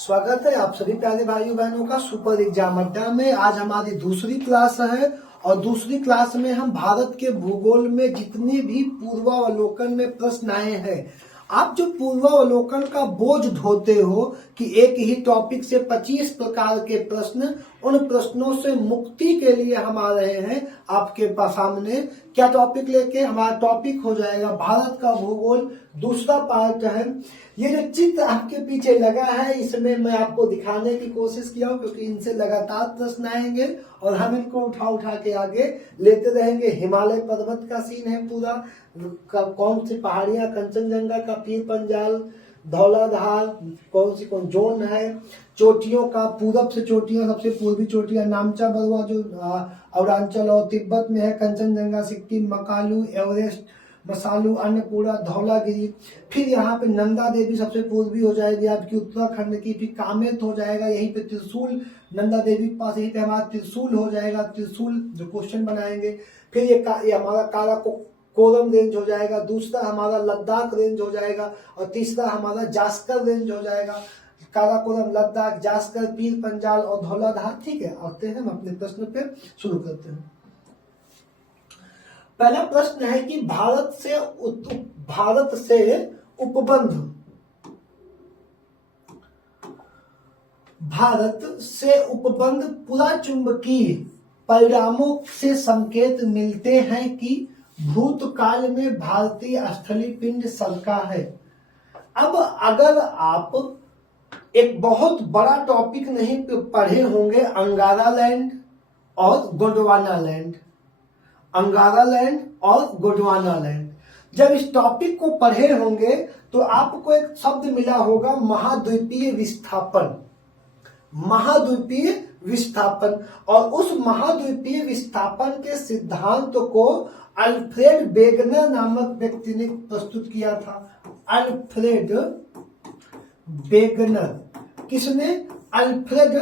स्वागत है आप सभी प्यारे भाइयों बहनों का सुपर एग्जाम अड्डा में। आज हमारी दूसरी क्लास है और दूसरी क्लास में हम भारत के भूगोल में जितने भी पूर्वावलोकन में प्रश्न आए हैं, आप जो पूर्वावलोकन का बोझ ढोते हो कि एक ही टॉपिक से 25 प्रकार के प्रश्न, उन प्रश्नों से मुक्ति के लिए हम आ रहे हैं आपके पास सामने। क्या टॉपिक लेके? हमारा टॉपिक हो जाएगा भारत का भूगोल, दूसरा पार्ट है। ये जो चित्र आपके पीछे लगा है, इसमें मैं आपको दिखाने की कोशिश किया हूं क्योंकि इनसे लगातार प्रश्न आएंगे और हम इनको उठा उठा के आगे लेते रहेंगे। हिमालय पर्वत का सीन है पूरा, कौन सी पहाड़ियां, कंचनजंगा का पीर पंजाल, धौलाधार, कौन जोन है, चोटियों का, पूरब से चोटियां, सबसे पूर्वी चोटियां नामचा बरुआ जो अरुणाचल और तिब्बत में है, कंचनजंगा, सिक्किम, मकालू, एवरेस्ट, मसालू, अन्नपूर्णा, धौलागिरी। फिर यहाँ पे नंदा देवी सबसे पूर्वी हो जाएगी आपकी उत्तराखंड की। फिर कामेत हो जाएगा, यहीं पे त्रिशूल, नंदा देवी के पास यहीं पे हमारा त्रिशूल हो जाएगा, त्रिशूल जो क्वेश्चन बनाएंगे। फिर ये हमारा काराकोरम रेंज हो जाएगा, दूसरा हमारा लद्दाख रेंज हो जाएगा और तीसरा हमारा जास्कर रेंज हो जाएगा। काराकोरम, लद्दाख, जास्कर, पीर पंजाल और धौलाधार। ठीक है, आते हैं हम अपने प्रश्न पे, शुरू करते हैं। पहला प्रश्न है कि भारत से उपबंध पुराचुंबकीय परिणामों से संकेत मिलते हैं कि भूतकाल में भारतीय स्थलीय पिंड सरका है। अब अगर आप एक बहुत बड़ा टॉपिक नहीं पढ़े होंगे, अंगारा लैंड और गोंडवाना लैंड, अंगारा लैंड और गोंडवाना लैंड, जब इस टॉपिक को पढ़े होंगे तो आपको एक शब्द मिला होगा महाद्वीपीय विस्थापन। महाद्वीपीय विस्थापन, और उस महाद्वीपीय विस्थापन के सिद्धांत को अल्फ्रेड वेगनर नामक व्यक्ति ने प्रस्तुत किया था। अल्फ्रेड वेगनर, किसने? अल्फ्रेड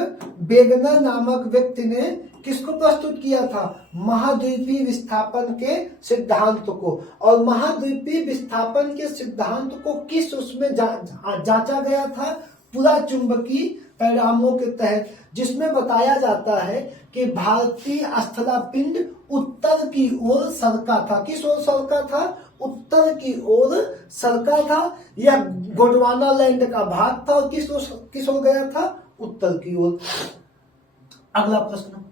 वेगनर नामक व्यक्ति ने किसको प्रस्तुत किया था? महाद्वीपीय विस्थापन के सिद्धांत को। और महाद्वीपीय विस्थापन के सिद्धांत को किस उसमें जांचा गया था? पुराचुंबकीय परिणामों के तहत, जिसमें बताया जाता है कि भारतीय स्थलापिंड उत्तर की ओर सरका था। किस ओर सरका था? उत्तर की ओर सरका था। यह गोंडवाना लैंड का भाग था और किस ओर गया था? उत्तर की ओर। अगला प्रश्न,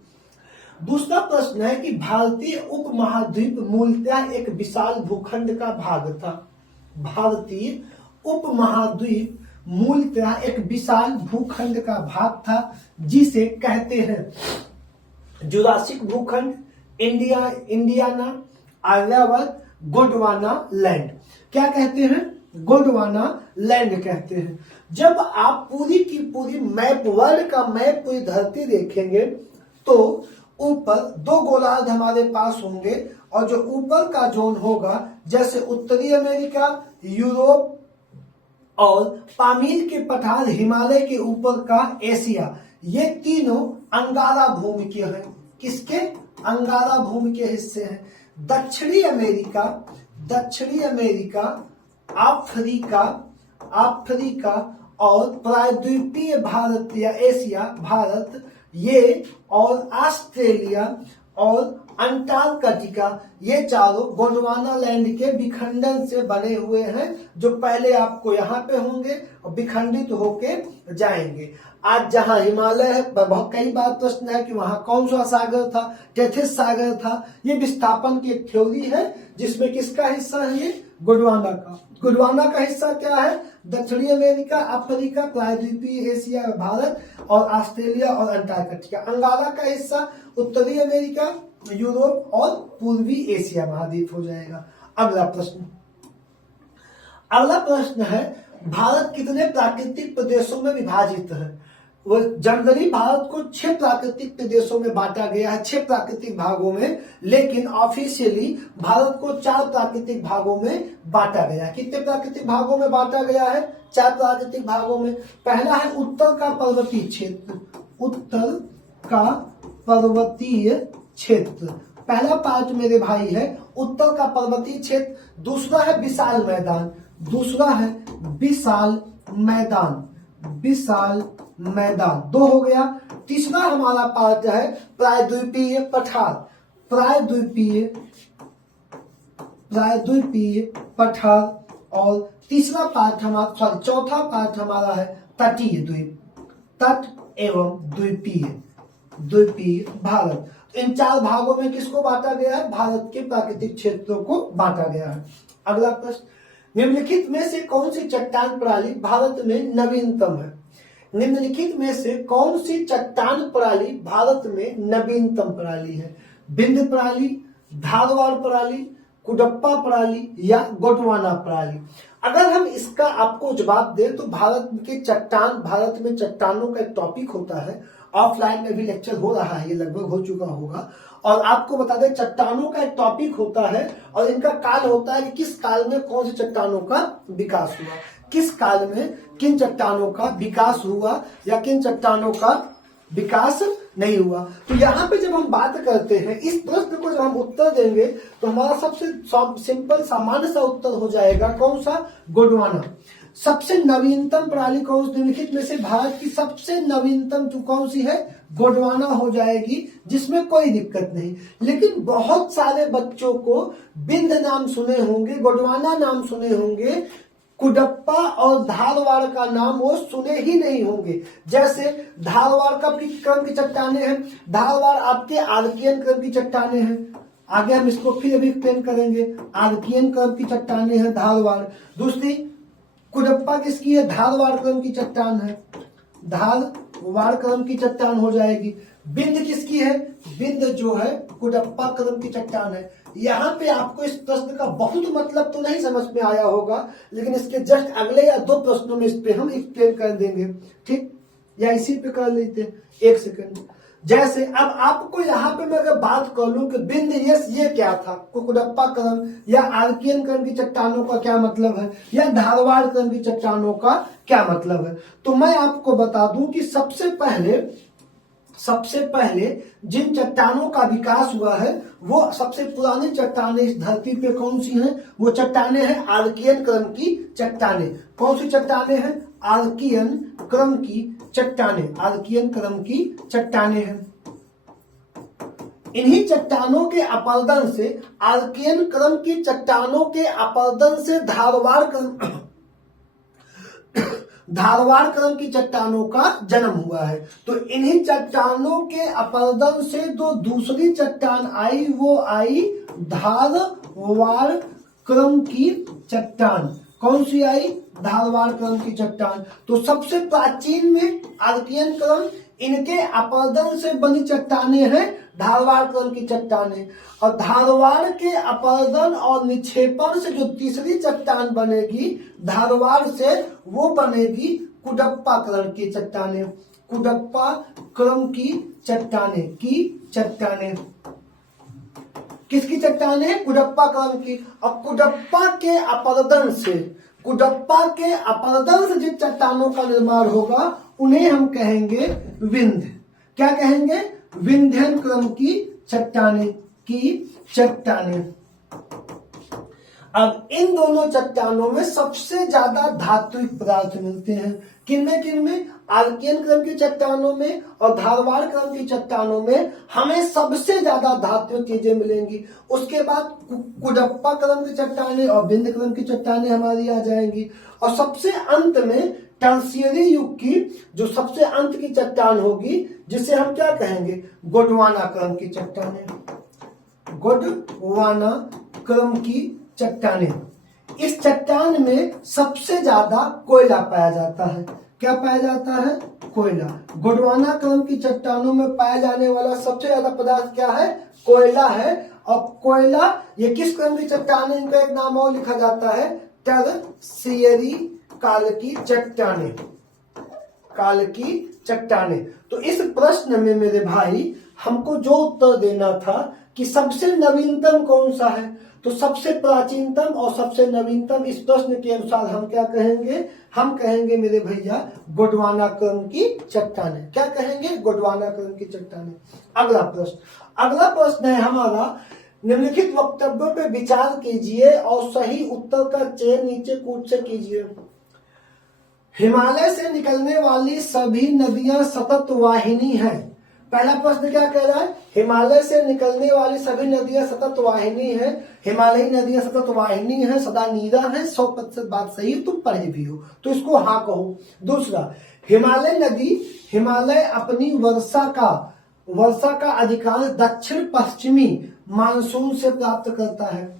दूसरा प्रश्न है कि भारतीय उपमहाद्वीप मूलतः एक विशाल भूखंड का भाग था। भारतीय उपमहाद्वीप मूलतः एक विशाल भूखंड का भाग था जिसे कहते हैं जुरासिक भूखंड, इंडियाना, आर्यावर्त, गोंडवाना लैंड। क्या कहते हैं? गोंडवाना लैंड कहते हैं। जब आप पूरी की पूरी मैप, वर्ल्ड का मैप, पूरी धरती देखेंगे तो ऊपर दो गोलार्ध हमारे पास होंगे और जो ऊपर का जोन होगा, जैसे उत्तरी अमेरिका, यूरोप और पामीर के पठार, हिमालय के ऊपर का एशिया, ये तीनों अंगारा भूमि के हैं। किसके? अंगारा भूमि के हिस्से हैं। दक्षिणी अमेरिका, अफ्रीका और प्रायद्वीपीय भारत या एशिया भारत, ये और ऑस्ट्रेलिया और अंटार्कटिका, ये चारों गोंडवाना लैंड के विखंडन से बने हुए हैं, जो पहले आपको यहाँ पे होंगे और विखंडित होके जाएंगे। आज जहाँ हिमालय है, बहुत कई बार प्रश्न है कि वहां कौन सा सागर था? टेथिस सागर था। ये विस्थापन की एक थ्योरी है जिसमें किसका हिस्सा है? ये गोंडवाना का। गोंडवाना का हिस्सा क्या है? दक्षिणी अमेरिका, अफ्रीका, प्रायद्वीपीय एशिया भारत और ऑस्ट्रेलिया और अंटार्कटिका। अंगारा का हिस्सा उत्तरी अमेरिका, यूरोप और पूर्वी एशिया महाद्वीप हो जाएगा। अगला प्रश्न है भारत कितने प्राकृतिक प्रदेशों में विभाजित है? वो जनरली भारत को 6 प्राकृतिक प्रदेशों में बांटा गया है, 6 प्राकृतिक भागों में, लेकिन ऑफिशियली भारत को 4 प्राकृतिक भागों में बांटा गया है। कितने प्राकृतिक भागों में बांटा गया है? 4 प्राकृतिक भागों में। पहला है उत्तर का पर्वतीय क्षेत्र, उत्तर का पर्वतीय क्षेत्र, पहला पार्ट मेरे भाई है उत्तर का पर्वतीय क्षेत्र। दूसरा है विशाल मैदान, विशाल मैदान, 2 हो गया। तीसरा हमारा पार्ट है प्रायद्वीपीय पठार, प्रायद्वीपीय पठार। और तीसरा पार्ट हमारा, सॉरी चौथा पार्ट हमारा है तटीय द्वीप, तट एवं द्वीपीय भारत। तो इन 4 भागों में किसको बांटा गया है? भारत के प्राकृतिक क्षेत्रों को बांटा गया है। अगला प्रश्न, निम्नलिखित में से कौन सी चट्टान प्रणाली भारत में नवीनतम है? निम्नलिखित में से कौन सी चट्टान प्रणाली भारत में नवीनतम प्रणाली है? बिंद प्रणाली, धारवाड़ प्रणाली, कुडप्पा प्रणाली या गोंडवाना प्रणाली? अगर हम इसका आपको जवाब दें तो भारत में चट्टानों का एक टॉपिक होता है, ऑफलाइन में भी लेक्चर हो रहा है, ये लगभग हो चुका होगा। और आपको बता दें चट्टानों का एक टॉपिक होता है और इनका काल होता है कि किस काल में कौन सी चट्टानों का विकास हुआ, किस काल में किन चट्टानों का विकास हुआ या किन चट्टानों का विकास नहीं हुआ। तो यहाँ पे जब हम बात करते हैं इस प्रश्न को, जब हम उत्तर देंगे तो हमारा सबसे सिंपल सामान्य सा उत्तर हो जाएगा कौन सा? गोंडवाना। सबसे नवीनतम प्रणाली कौन सी? निम्नलिखित में से भारत की सबसे नवीनतम जो कौन सी है? गोंडवाना हो जाएगी, जिसमें कोई दिक्कत नहीं। लेकिन बहुत सारे बच्चों को बिंद नाम सुने होंगे, गोंडवाना नाम सुने होंगे, कुडप्पा और धारवाड़ का नाम वो सुने ही नहीं होंगे। जैसे धारवाड़ कब की क्रम की चट्टाने हैं? धारवाड़ आपके आर्कियन क्रम की चट्टाने हैं। आगे हम इसको फिर अभी एक्सप्लेन करेंगे। आर्कियन क्रम की चट्टाने हैं धारवाड़। दूसरी कुडप्पा किसकी है? धारवाड़ क्रम की चट्टान है, धारवाड़ क्रम की चट्टान हो जाएगी। बिंद किसकी है? बिंद जो है कुडप्पा क्रम की चट्टान है। यहाँ पे आपको इस प्रश्न का बहुत मतलब तो नहीं समझ में आया होगा, लेकिन इसके जस्ट अगले या 2 प्रश्नों में इस पे हम एक्सप्लेन कर देंगे, ठीक? या इसी पे कर लेते हैं, 1 सेकंड। जैसे अब आपको यहाँ पे मैं अगर बात कर लूं कि बिंद ये क्या था, कुडप्पा क्रम या आर्कियन क्रम की चट्टानों का क्या मतलब है, या धारवाड़ क्रम की चट्टानों का क्या मतलब है, तो मैं आपको बता दूं कि सबसे पहले जिन चट्टानों का विकास हुआ है वो सबसे पुरानी चट्टानें इस धरती पे कौन सी हैं? वो चट्टानें हैं आर्कियन क्रम की चट्टानें। कौन सी चट्टानें हैं? आर्कियन क्रम की चट्टानें, आर्कियन क्रम की चट्टानें हैं। इन्हीं चट्टानों के अपरदन से, आर्कियन क्रम की चट्टानों के अपरदन से धारवाड़ क्रम की चट्टानों का जन्म हुआ है। तो इन्हीं चट्टानों के अपरदन से जो दूसरी चट्टान आई वो आई धारवाड़ क्रम की चट्टान। कौन सी आई? धारवाड़ क्रम की चट्टान। तो सबसे प्राचीन में आर्कियन क्रम, इनके अपरदन से बनी चट्टानें हैं धारवाड़ क्रम की चट्टानें। और धारवाड़ के अपरदन और निक्षेपण से जो तीसरी चट्टान बनेगी धारवाड़ से, वो बनेगी कुडप्पा क्रम की चट्टानें, कुडप्पा क्रम की चट्टानें किसकी चट्टानें? कुडप्पा क्रम की। और कुडप्पा के अपरदन से जिन चट्टानों का निर्माण होगा उन्हें हम कहेंगे विंध्य। क्या कहेंगे? विंध्यन क्रम की चट्टानें अब इन दोनों चट्टानों में सबसे ज्यादा धात्विक पदार्थ मिलते हैं। किनमें? आर्कियन क्रम की चट्टानों में और धारवाड़ क्रम की चट्टानों में हमें सबसे ज्यादा धात्विक चीजें मिलेंगी। उसके बाद कुडप्पा क्रम की चट्टानें और बिंद क्रम की चट्टानें हमारी आ जाएंगी। और सबसे अंत में टर्शियरी युग की जो सबसे अंत की चट्टान होगी, जिसे हम क्या कहेंगे? गोंडवाना क्रम की चट्टानें, गोंडवाना क्रम की चट्टानें। इस चट्टान में सबसे ज्यादा कोयला पाया जाता है। क्या पाया जाता है? कोयला। गोंडवाना क्रम की चट्टानों में पाया जाने वाला सबसे ज्यादा पदार्थ क्या है? कोयला है। और कोयला, ये किस क्रम की चट्टान है? इनका एक नाम और लिखा जाता है टर्शियरी काल की चट्टानें। तो इस प्रश्न में मेरे भाई हमको जो उत्तर देना था कि सबसे नवीनतम कौन सा है, तो सबसे प्राचीनतम और सबसे नवीनतम इस प्रश्न के अनुसार हम क्या कहेंगे? हम कहेंगे मेरे भैया गोंडवाना क्रम की चट्टानें। क्या कहेंगे? गोंडवाना क्रम की चट्टानें। अगला प्रश्न है हमारा, निम्नलिखित वक्तव्यों पे विचार कीजिए और सही उत्तर का चयन नीचे कूट से कीजिए। हिमालय से निकलने वाली सभी नदियां सतत वाहिनी हैं। पहला प्रश्न क्या कह रहा है? हिमालय से निकलने वाली सभी नदियां सतत वाहिनी है। हिमालयी नदियां सतत वाहिनी है, सदा नीरा है। 100% बात सही है, तुम पढ़े भी हो तो इसको हाँ कहो। दूसरा, हिमालय नदी, हिमालय अपनी वर्षा का अधिकांश दक्षिण पश्चिमी मानसून से प्राप्त करता है।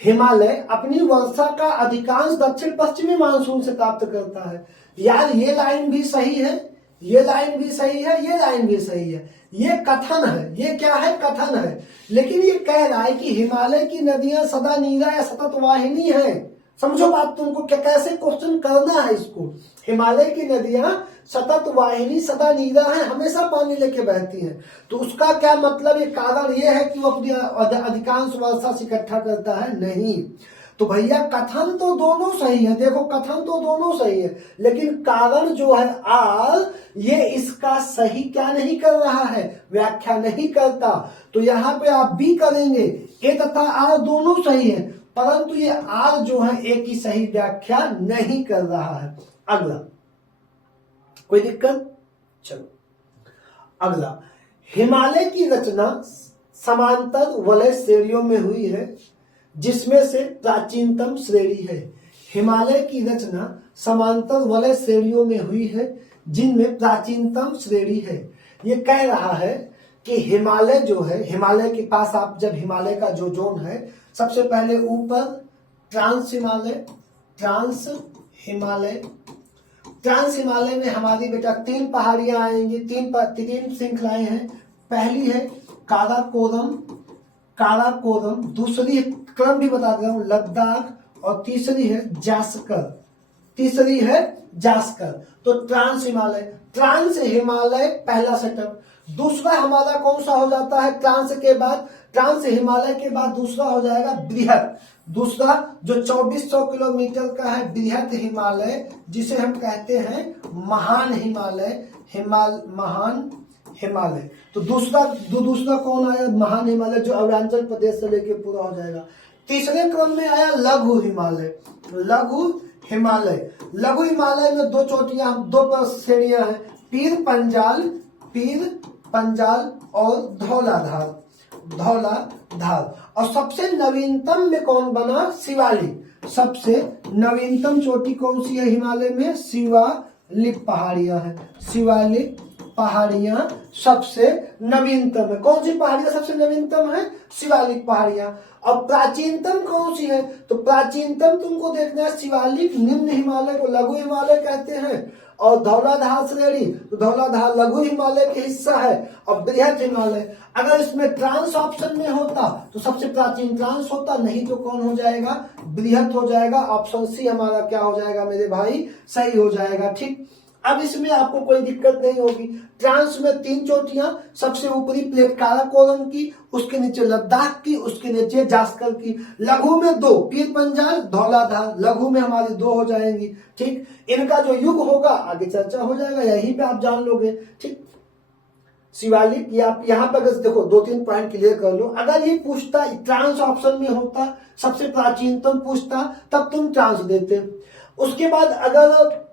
हिमालय अपनी वर्षा का अधिकांश दक्षिण पश्चिमी मानसून से प्राप्त करता है। यार ये लाइन भी सही है, ये लाइन भी सही है, ये लाइन भी सही है। ये कथन है, ये क्या है? कथन है। लेकिन ये कह रहा है कि हिमालय की नदियां सदा नीरा या सतत वाहिनी है। समझो बात, तुमको क्या कैसे क्वेश्चन करना है इसको। हिमालय की नदियां सतत वाहिनी, सदा नीरा है, हमेशा पानी लेके बहती हैं। तो उसका क्या मतलब? ये कारण ये है कि वो अपनी अधिकांश वर्षा से इकट्ठा करता है? नहीं। तो भैया कथन तो दोनों सही है, देखो कथन तो दोनों सही है, लेकिन कारण जो है आर, ये इसका सही क्या नहीं कर रहा है? व्याख्या नहीं करता। तो यहाँ पे आप बी करेंगे, ए तथा आर दोनों सही है, परंतु ये आर जो है ए की सही व्याख्या नहीं कर रहा है। अगला, कोई दिक्कत? चलो अगला, हिमालय की रचना समांतर वलय श्रेणियों में हुई है, जिसमें से प्राचीनतम श्रेणी है। हिमालय की रचना समांतर वलय श्रेणियों में हुई है, जिनमें प्राचीनतम श्रेणी है। ये कह रहा है कि हिमालय जो है, हिमालय के पास आप जब हिमालय का जो जोन है, सबसे पहले ऊपर ट्रांस हिमालय, ट्रांस हिमालय में हमारी बेटा 3 पहाड़ियां आएंगी, 3 श्रृंखलाएं हैं। पहली है काराकोरम, दूसरी क्रम भी बता दे रहा हूं, लद्दाख, और तीसरी है जास्कर। तो ट्रांस हिमालय पहला सेटअप। दूसरा हमारा कौन सा हो जाता है? ट्रांस हिमालय के बाद दूसरा हो जाएगा बृहत। दूसरा जो 2400 किलोमीटर का है, बृहत हिमालय, जिसे हम कहते हैं महान हिमालय। तो दूसरा कौन आया? महान हिमालय, जो अरुणाचल प्रदेश से लेके पूरा हो जाएगा। तीसरे क्रम में आया लघु हिमालय में 2 चोटियां, 2 श्रेणियां हैं, पीर पंजाल और धौलाधार। और सबसे नवीनतम में कौन बना? शिवालिक। सबसे नवीनतम चोटी कौन सी है हिमालय में? शिवालिक पहाड़ियां हैं। शिवालिक पहाड़ियां सबसे नवीनतम है। कौन सी पहाड़ियां सबसे नवीनतम है? शिवालिक पहाड़ियां। अब प्राचीनतम कौन सी है? तो प्राचीनतम तुमको देखना है शिवालिक। निम्न हिमालय को लघु हिमालय कहते हैं, और धौलाधार श्रेणी, तो धौलाधार लघु हिमालय के हिस्सा है, और बृहत हिमालय। अगर इसमें ट्रांस ऑप्शन में होता तो सबसे प्राचीन ट्रांस होता, नहीं तो कौन हो जाएगा? बृहत हो जाएगा। ऑप्शन सी हमारा क्या हो जाएगा मेरे भाई? सही हो जाएगा। ठीक, अब इसमें आपको कोई दिक्कत नहीं होगी। ट्रांस में 3 चोटियां, सबसे ऊपरी प्लेट काराकोरम की, उसके नीचे लद्दाख की, उसके नीचे जास्कर की। लघु में 2, पीर पंजाल, धौलाधार। लघु में हमारी 2 हो जाएंगी। ठीक, इनका जो युग होगा आगे चर्चा हो जाएगा, यहीं पे आप जान लोगे। ठीक, शिवालिक, ये आप यहाँ पे देखो 2-3 पॉइंट क्लियर कर लो। अगर ये पूछता ट्रांस ऑप्शन में होता, सबसे प्राचीनतम पूछता, तब तुम ट्रांस देते। उसके बाद अगर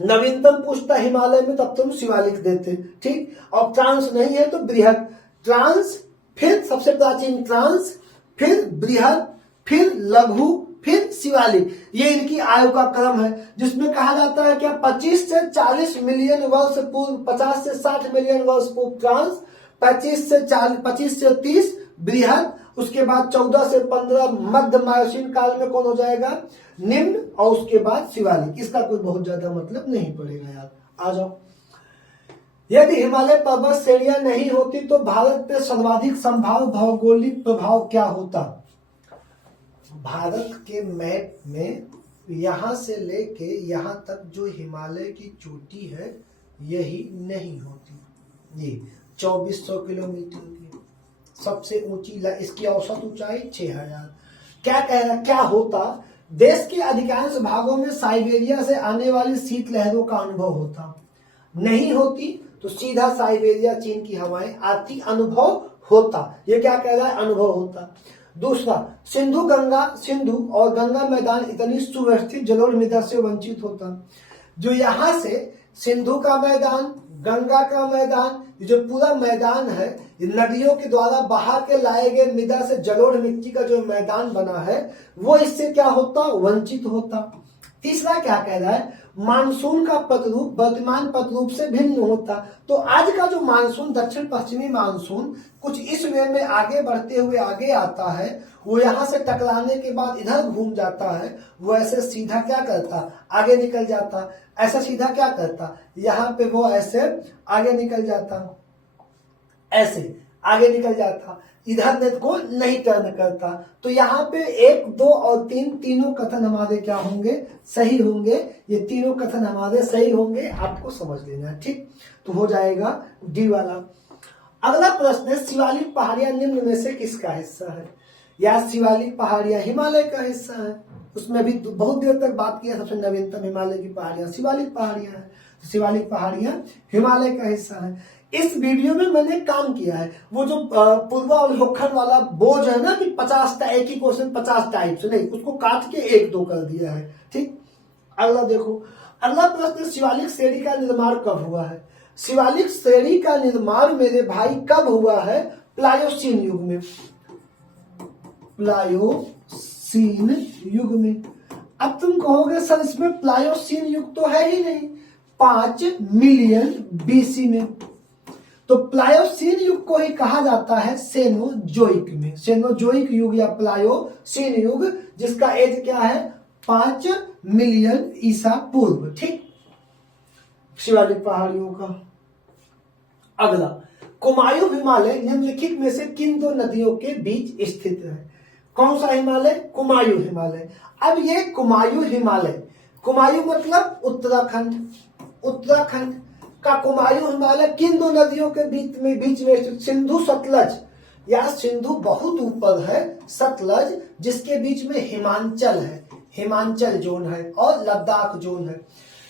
नवीनतम पूछता हिमालय में, तब तुम शिवालिक देते। ठीक, और ट्रांस नहीं है तो बृहत। ट्रांस, फिर सबसे प्राचीन ट्रांस, फिर बृहत, फिर लघु, फिर शिवालिक। ये इनकी आयु का क्रम है, जिसमें कहा जाता है क्या? 25 से 40 मिलियन वर्ष पूर्व, 50 से 60 मिलियन वर्ष पूर्व ट्रांस, 25 से 30 बृहत, उसके बाद 14 से 15 मध्य मायोसीन काल में कौन हो जाएगा? निम्न, और उसके बाद शिवालिक। इसका कोई बहुत ज्यादा मतलब नहीं पड़ेगा यार। आ जाओ, यदि हिमालय पर्वत श्रेणियां नहीं होती तो भारत पे सर्वाधिक संभाव्य भौगोलिक प्रभाव क्या होता? भारत के मैप में यहां से लेके यहां तक जो हिमालय की चोटी है, यही नहीं होती। ये 2400 किलोमीटर की सबसे ऊंची, इसकी औसत ऊंचाई 6000। क्या कह रहा, क्या होता? देश के अधिकांश भागों में साइबेरिया से आने वाली शीत लहरों का अनुभव होता। नहीं होती तो सीधा साइबेरिया चीन की हवाएं आती, अनुभव होता। ये क्या कह रहा है? अनुभव होता। दूसरा, सिंधु और गंगा मैदान इतनी सुव्यवस्थित जलोढ़ मृदा से वंचित होता। जो यहाँ से सिंधु का मैदान, गंगा का मैदान, ये जो पूरा मैदान है, नदियों के द्वारा बहा के लाए गए मृदा से जलोढ़ मिट्टी का जो मैदान बना है, वो इससे क्या होता, वंचित होता। तीसरा क्या कह रहा है, मानसून का पतरूप वर्तमान पतरूप से भिन्न होता। तो आज का जो मानसून, दक्षिण पश्चिमी मानसून, कुछ इस वे में आगे बढ़ते हुए आगे आता है, वो यहाँ से टकराने के बाद इधर घूम जाता है, वो ऐसे सीधा क्या करता, आगे निकल जाता, ऐसा सीधा क्या करता, यहाँ पे वो ऐसे आगे निकल जाता, ऐसे आगे निकल जाता, इधर को नहीं टर्न करता। तो यहाँ पे 1, 2 और 3 तीनों कथन हमारे क्या होंगे, सही होंगे। ये तीनों कथन हमारे सही होंगे, आपको समझ लेना है, ठीक। तो हो जाएगा डी वाला। अगला प्रश्न है, शिवालिक पहाड़ियां निम्न में से किसका हिस्सा है? या शिवालिक पहाड़ियां हिमालय का हिस्सा है। उसमें भी बहुत देर तक बात किया, सबसे नवीनतम हिमालय की पहाड़ियां शिवालिक पहाड़ियां है। तो शिवालिक पहाड़ियां हिमालय का हिस्सा है। इस वीडियो में मैंने काम किया है, वो जो पूर्वावलोकन वाला बोझ है ना कि 50 एक ही क्वेश्चन 50 टाइप से नहीं, उसको काट के 1-2 कर दिया है, ठीक। अगला देखो, अगला प्रश्न, शिवालिक श्रेणी का निर्माण कब हुआ है? शिवालिक श्रेणी का निर्माण मेरे भाई कब हुआ है? प्लायोसीन युग में, प्लायोसीन युग में। अब तुम कहोगे सर इसमें प्लायोसीन युग तो है ही नहीं, 5 मिलियन बीसी में। तो प्लायोसीन युग को ही कहा जाता है सेनोजोइक में, सेनोजोइक युग या प्लायोसीन युग, जिसका एज क्या है, 5 मिलियन ईसा पूर्व, ठीक, शिवालिक पहाड़ियों का। अगला, कुमायूं हिमालय निम्नलिखित में से किन 2 नदियों के बीच स्थित है? कौन सा हिमालय? कुमायूं हिमालय। अब ये कुमायूं हिमालय, कुमायूं मतलब उत्तराखंड, उत्तराखंड का कुमायूं हिमालय किन 2 नदियों के बीच में स्थित? सिंधु सतलज, या सिंधु बहुत ऊपर है, सतलज जिसके बीच में हिमांचल है, हिमांचल जोन है और लद्दाख जोन है।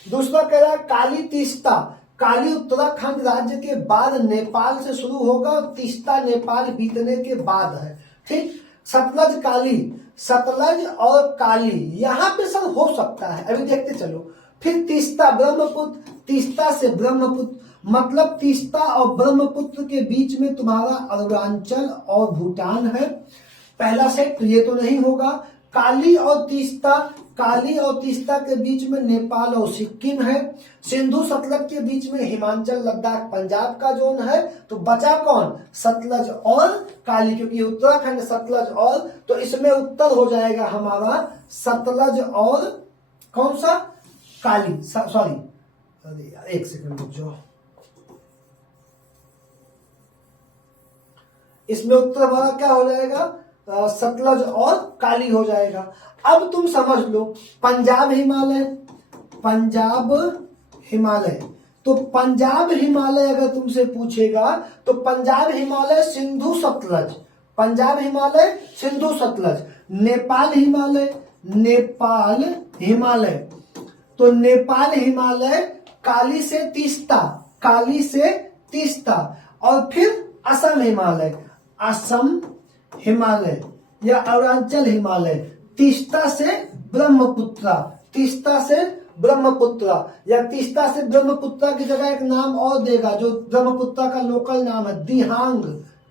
दूसरा कह रहा है काली तीस्ता, काली उत्तराखंड राज्य के बाद नेपाल से शुरू होगा और तीस्ता नेपाल बीतने के बाद है, ठीक। सतलज काली, सतलज और काली यहाँ पे सब हो सकता है, अभी देखते चलो। फिर तीस्ता ब्रह्मपुत्र, तीस्ता से ब्रह्मपुत्र, मतलब तीस्ता और ब्रह्मपुत्र के बीच में तुम्हारा अरुणाचल और भूटान है, पहला सेट, तो ये तो नहीं होगा। काली और तीस्ता, काली और तीस्ता के बीच में नेपाल और सिक्किम है। सिंधु सतलज के बीच में हिमाचल लद्दाख पंजाब का जोन है। तो बचा कौन? सतलज और काली, क्योंकि उत्तराखंड सतलज और, तो इसमें उत्तर हो जाएगा हमारा सतलज और कौन सा? काली, सॉरी, अरे यार एक सेकंड रुक जाओ, इसमें उत्तर हमारा क्या हो जाएगा? सतलज और काली हो जाएगा। अब तुम समझ लो, पंजाब हिमालय, पंजाब हिमालय, तो पंजाब हिमालय अगर तुमसे पूछेगा तो पंजाब हिमालय सिंधु सतलज, पंजाब हिमालय सिंधु सतलज। नेपाल हिमालय, नेपाल हिमालय, तो नेपाल हिमालय काली से तीस्ता, काली से तीस्ता, और फिर असम हिमालय, असम हिमालय या अरुणाचल हिमालय, तीस्ता से ब्रह्मपुत्रा, तीस्ता से ब्रह्मपुत्रा, या तीस्ता से ब्रह्मपुत्रा की जगह एक नाम और देगा जो ब्रह्मपुत्रा का लोकल नाम है, दिहांग,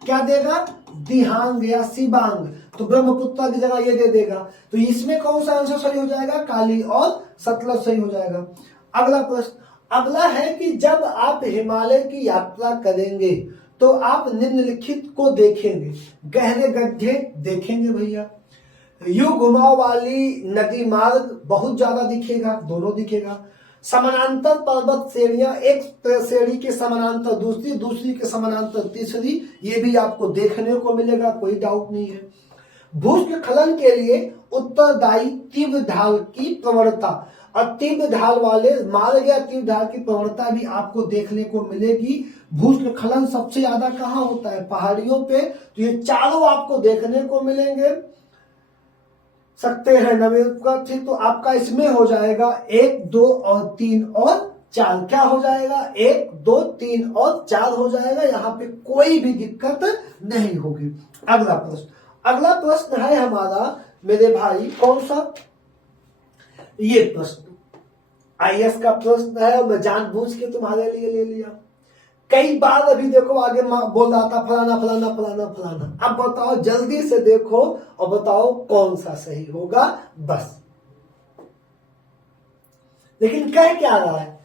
क्या देगा? दिहांग या सिबांग, तो ब्रह्मपुत्रा की जगह ये दे देगा। तो इसमें कौन सा आंसर सही हो जाएगा? काली और सतलज सही हो जाएगा। अगला प्रश्न, अगला है कि जब आप हिमालय की यात्रा करेंगे तो आप निम्नलिखित को देखेंगे, गहरे गड्ढे देखेंगे भैया, यू घुमाव वाली नदी मार्ग बहुत ज्यादा दिखेगा, दोनों दिखेगा, समानांतर पर्वत श्रेणियां, एक श्रेणी के समानांतर दूसरी, दूसरी के समानांतर तीसरी, ये भी आपको देखने को मिलेगा, कोई डाउट नहीं है। भूस्खलन के लिए उत्तरदायी तीव्र ढाल की प्रवणता, और तीव्र ढाल वाले मार्ग या तीव्र ढाल की प्रवणता भी आपको देखने को मिलेगी। भूस्खलन सबसे ज्यादा कहाँ होता है? पहाड़ियों पे, तो ये चारों आपको देखने को मिलेंगे सकते हैं नवीन का, ठीक। तो आपका इसमें हो जाएगा 1, 2 और 3 और 4, क्या हो जाएगा? 1, 2, 3 और 4 हो जाएगा, यहाँ पे कोई भी दिक्कत नहीं होगी। अगला प्रश्न, अगला प्रश्न है हमारा मेरे भाई कौन सा? ये प्रश्न, आईएएस का प्रश्न है और मैं जानबूझ के तुम्हारे लिए ले लिया। कई बार अभी देखो आगे बोल रहा था फलाना फलाना फलाना फलाना। अब बताओ जल्दी से देखो और बताओ कौन सा सही होगा बस। लेकिन कह क्या रहा है,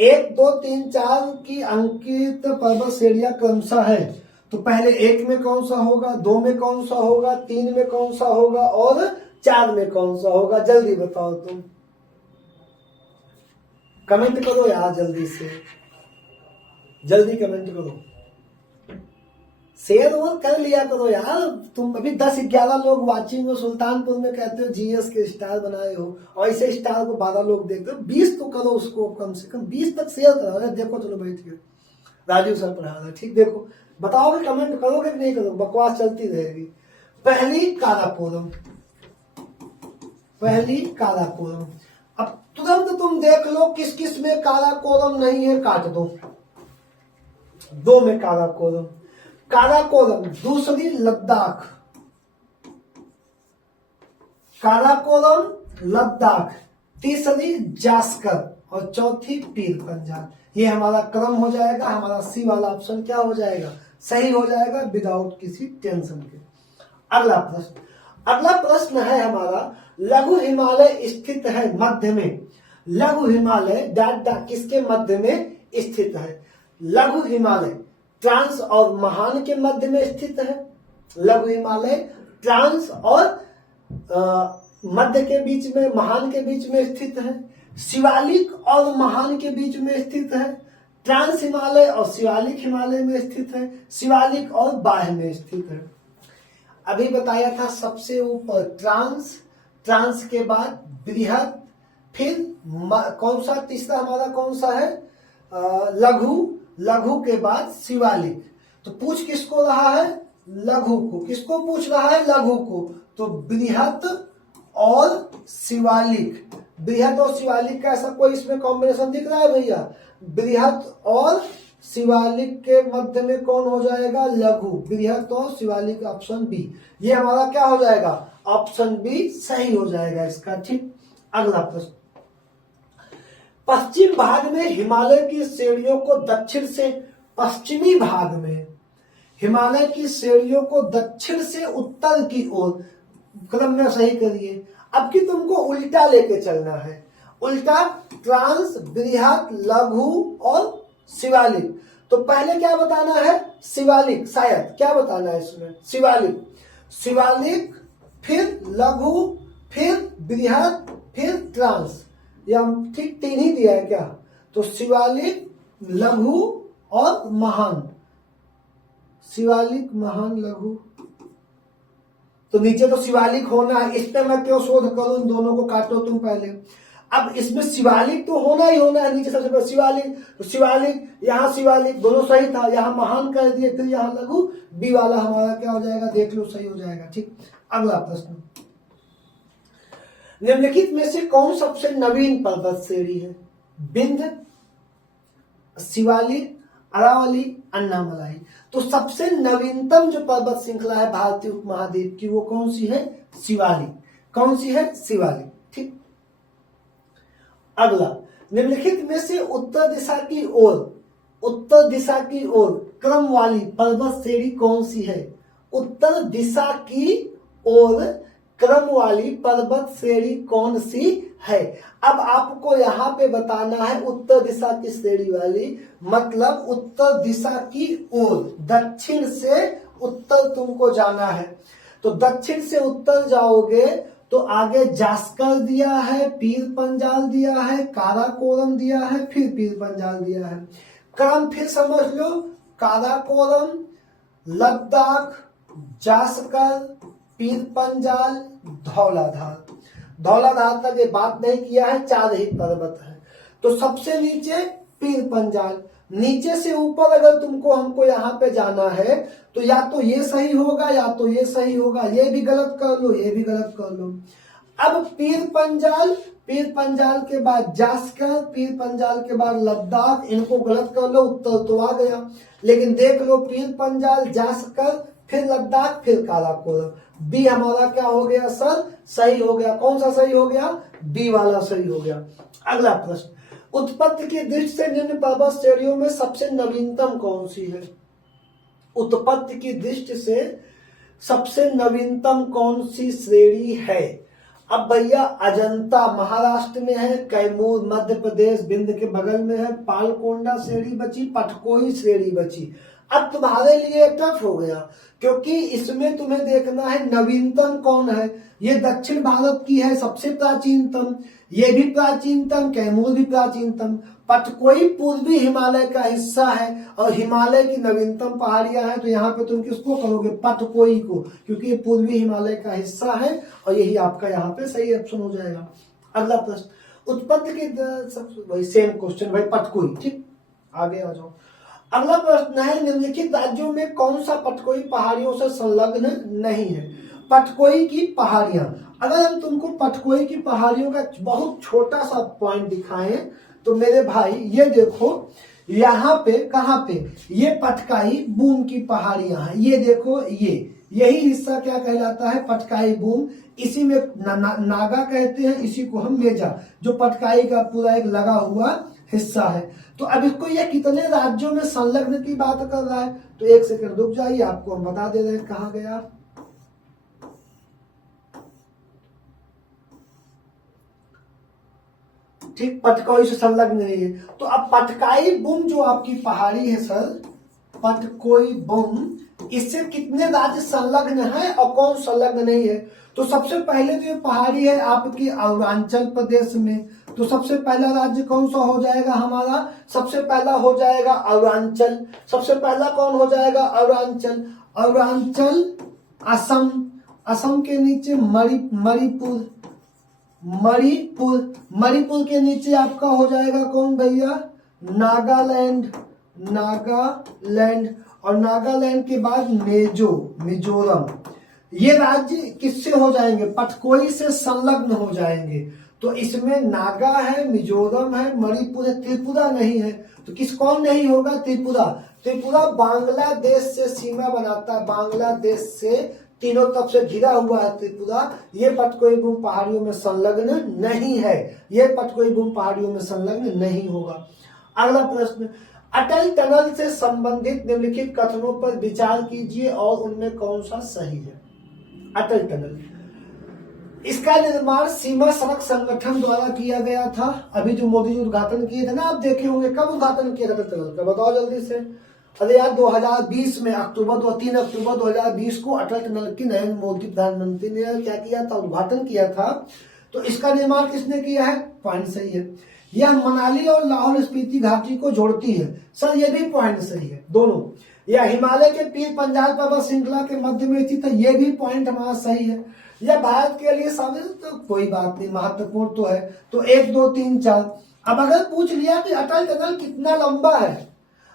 1 2 3 4 की अंकित पर्वत श्रेणियां क्रमशः है। तो पहले 1 में कौन सा होगा, 2 में कौन सा होगा, 3 में कौन सा होगा और 4 में कौन सा होगा? जल्दी बताओ तुम, कमेंट करो यार, जल्दी से जल्दी कमेंट करो, शेयर और कर लिया करो यार। तुम अभी 10-11 लोग वाचिंग हो, सुल्तानपुर में कहते हो जीएस के स्टार बनाए हो और ऐसे स्टार को 12 लोग देखते हो। 20 तो करो उसको, कम से कम 20 तक शेयर करो। देखो चलो बैठ के राजीव सर पढ़ा रहा है, ठीक। देखो बताओगे, कमेंट करोगे कि नहीं करोगे? बकवास चलती रहेगी। पहली काराकोरम, पहली काराकोरम। अब तुरंत तुम देख लो किस किस में काराकोरम नहीं है, काट दो। 2 में काराकोरम, काराकोरम। दूसरी लद्दाख, काराकोरम लद्दाख। तीसरी जास्कर और चौथी पीर पंजाल। ये हमारा क्रम हो जाएगा। हमारा सी वाला ऑप्शन क्या हो जाएगा? सही हो जाएगा विदाउट किसी टेंशन के। अगला प्रश्न, अगला प्रश्न है हमारा, लघु हिमालय स्थित है मध्य में। लघु हिमालय डैट किसके मध्य में स्थित है? लघु हिमालय ट्रांस और महान के मध्य में स्थित है। लघु हिमालय ट्रांस और मध्य के बीच में, महान के बीच में स्थित है। शिवालिक और महान के बीच में स्थित है। ट्रांस हिमालय और शिवालिक हिमालय में स्थित है। शिवालिक और बाह्य में स्थित है। अभी बताया था सबसे ऊपर ट्रांस, ट्रांस के बाद बृहद, फिर कौन सा तीसरा हमारा कौन सा है? लघु, लघु के बाद शिवालिक। तो पूछ किसको रहा है? लघु को। किसको पूछ रहा है? लघु को। तो बृहद और शिवालिक, बृहद और शिवालिक का ऐसा कोई इसमें कॉम्बिनेशन दिख रहा है भैया? बृहद और शिवालिक के मध्य में कौन हो जाएगा? लघु। बृहद और शिवालिक, ऑप्शन बी। ये हमारा क्या हो जाएगा? ऑप्शन बी सही हो जाएगा इसका, ठीक। अगला प्रश्न, पश्चिम भाग में हिमालय की श्रेणियों को दक्षिण से, पश्चिमी भाग में हिमालय की श्रेणियों को दक्षिण से उत्तर की ओर, क्रम में सही करिए। अब कि तुमको उल्टा लेके चलना है, उल्टा ट्रांस, बृहद, लघु और शिवालिक। तो पहले क्या बताना है? शिवालिक। शायद क्या बताना है इसमें? शिवालिक, शिवालिक, फिर लघु, फिर बृहद, फिर ट्रांस। या ठीक 3 ही दिया है क्या? तो शिवालिक, लघु और महान। शिवालिक, महान, लघु। तो नीचे तो शिवालिक होना है, इस पे मैं क्यों शोध करूं? इन दोनों को काटो तुम पहले। अब इसमें शिवालिक तो होना ही होना है, नीचे सबसे पहले शिवालिक। तो शिवालिक, यहाँ शिवालिक, दोनों सही था। यहाँ महान कर दिए, फिर यहाँ लघु। बी वाला हमारा क्या हो जाएगा? देख लो, सही हो जाएगा, ठीक। अगला प्रश्न, निम्नलिखित में से कौन सबसे नवीन पर्वत श्रेणी है? विंध्य, शिवालिक, अरावली, अन्नामलाई। तो सबसे नवीनतम जो पर्वत श्रृंखला है भारतीय उपमहाद्वीप की, वो कौन सी है? शिवालिक। कौन सी है? शिवालिक, ठीक। अगला, निम्नलिखित में से उत्तर दिशा की ओर, उत्तर दिशा की ओर क्रम वाली पर्वत श्रेणी कौन सी है? उत्तर दिशा की ओर क्रम वाली पर्वत श्रेणी कौन सी है? अब आपको यहाँ पे बताना है उत्तर दिशा की श्रेणी वाली, मतलब उत्तर दिशा की ओर, दक्षिण से उत्तर तुमको जाना है। तो दक्षिण से उत्तर जाओगे तो आगे जास्कर दिया है, पीर पंजाल दिया है, काराकोरम दिया है, फिर पीर पंजाल दिया है। क्रम फिर समझ लो, काराकोरम, लद्दाख, जास्कर, पीर पंजाल, धौलाधार। धौलाधार तक ये बात नहीं किया है, 4 ही पर्वत है। तो सबसे नीचे पीर पंजाल, नीचे से ऊपर अगर तुमको हमको यहाँ पे जाना है तो या तो ये सही होगा या तो ये सही होगा। ये भी गलत कर लो, ये भी गलत कर लो। अब पीर पंजाल, पीर पंजाल के बाद जास्कर, पीर पंजाल के बाद लद्दाख, इनको गलत कर लो, उत्तर तो आ गया। लेकिन देख लो, पीर पंजाल, जास्कर, फिर लद्दाख, फिर काराकोरम। बी हमारा क्या हो गया सर? सही हो गया। कौन सा सही हो गया? बी वाला सही हो गया। अगला प्रश्न, उत्पत्ति की दृष्टि से निम्न पर्वत श्रेणियों में सबसे नवीनतम कौन सी है? उत्पत्ति की दृष्टि से सबसे नवीनतम कौन सी श्रेणी है? अब भैया अजंता महाराष्ट्र में है, कैमूर मध्य प्रदेश विंध्य के बगल में है, पालकोंडा श्रेणी बची, पटकोई श्रेणी बची। अब तुम्हारे लिए टफ हो गया, क्योंकि इसमें तुम्हें देखना है नवीनतम कौन है। ये दक्षिण भारत की है सबसे प्राचीनतम, ये भी प्राचीनतम, कैमूर भी प्राचीनतम, पटकोई पूर्वी हिमालय का हिस्सा है और हिमालय की नवीनतम पहाड़ियां हैं। तो यहाँ पे तुम किसको करोगे? पटकोई को, क्योंकि ये पूर्वी हिमालय का हिस्सा है और यही आपका यहाँ पे सही ऑप्शन हो जाएगा। अगला प्रश्न, उत्पत्ति की वही सेम क्वेश्चन भाई, पटकोई। ठीक, आगे आ जाओ। अगला प्रश्न है, निम्नलिखित राज्यों में कौन सा पटकोई पहाड़ियों से संलग्न नहीं है? पटकोई की पहाड़ियां, अगर हम तुमको पटकोई की पहाड़ियों का बहुत छोटा सा पॉइंट दिखाएं तो मेरे भाई ये देखो, यहाँ पे कहाँ पे ये पटकाई बूम की पहाड़ियां हैं। ये देखो, यही हिस्सा क्या कहलाता है? पटकाई बूम। इसी में नागा कहते हैं, इसी को हम मेजा, जो पटकाई का पूरा एक लगा हुआ हिस्सा है। तो अब इसको ये कितने राज्यों में संलग्न की बात कर रहा है? तो एक सेकंड रुक जाइए, आपको हम बता दे रहे हैं कहाँ गया। ठीक, पटकोई से संलग्न नहीं है। तो अब पटकाई बूम जो आपकी पहाड़ी है सर, पटकोई बूम, इससे कितने राज्य संलग्न है और कौन संलग्न नहीं है? तो सबसे पहले जो पहाड़ी है आपकी अरुणाचल प्रदेश में, तो सबसे पहला राज्य कौन सा हो जाएगा हमारा? सबसे पहला हो जाएगा अरुणाचल। सबसे पहला कौन हो जाएगा? अरुणाचल। अरुणाचल, असम, असम के नीचे मणिपुर, मणिपुर, मणिपुर के नीचे आपका हो जाएगा कौन भैया? नागालैंड, नागालैंड, और नागालैंड के बाद मिजोरम। ये राज्य किससे हो जाएंगे? पटकोई से संलग्न हो जाएंगे। तो इसमें नागा है, मिजोरम है, मणिपुर है, त्रिपुरा नहीं है। तो कौन नहीं होगा? त्रिपुरा। त्रिपुरा बांग्लादेश से सीमा बनाता है, बांग्लादेश से तीनों तरफ से घिरा हुआ है त्रिपुरा। ये पटकोई बूम पहाड़ियों में संलग्न नहीं है, ये पटकोई बूम पहाड़ियों में संलग्न नहीं होगा। अगला प्रश्न, अटल टनल से संबंधित निम्नलिखित कथनों पर विचार कीजिए और उनमें कौन सा सही है? अटल टनल, इसका निर्माण सीमा सड़क संगठन द्वारा किया गया था। अभी जो मोदी जी उद्घाटन किए थे ना, आप देखे होंगे, कब उद्घाटन किया था अटल टनल का? बताओ जल्दी से। अरे यार 2020 में 3 अक्टूबर 2020 को अटल टनल की नरेंद्र मोदी प्रधानमंत्री ने क्या किया था? उद्घाटन किया था। तो इसका निर्माण किसने किया है? पॉइंट सही है। यह मनाली और लाहौल स्पीति घाटी को जोड़ती है। सर ये भी पॉइंट सही है, दोनों। यह हिमालय के पीर पंजाल पर्वत श्रृंखला के मध्य में स्थित है, ये भी पॉइंट हमारा सही है। यह भारत के लिए शामिल, तो कोई बात नहीं, महत्वपूर्ण तो है। तो 1 2 3 4। अब अगर पूछ लिया कि अटल टनल कितना लंबा है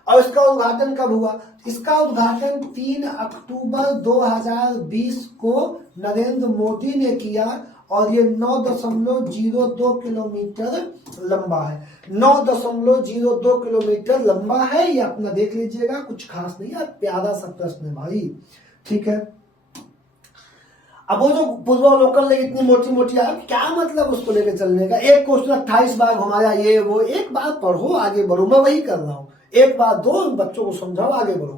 और इसका उद्घाटन कब हुआ? इसका उद्घाटन 3 अक्टूबर 2020 को नरेंद्र मोदी ने किया और ये 9.02 किलोमीटर लंबा है। 9.02 किलोमीटर लंबा है। ये अपना देख लीजिएगा, कुछ खास नहीं है, प्यारा सा प्रश्न है भाई। ठीक है, अब वो जो पूर्वावलोकन लेके इतनी मोटी मोटी आ, क्या मतलब उसको लेके चलने का? एक क्वेश्चन 28 बार घुमाया, ये वो। एक बार पढ़ो, आगे बढ़ो। मैं वही कर रहा हूँ, एक बार दो बच्चों को समझाओ, आगे बढ़ो।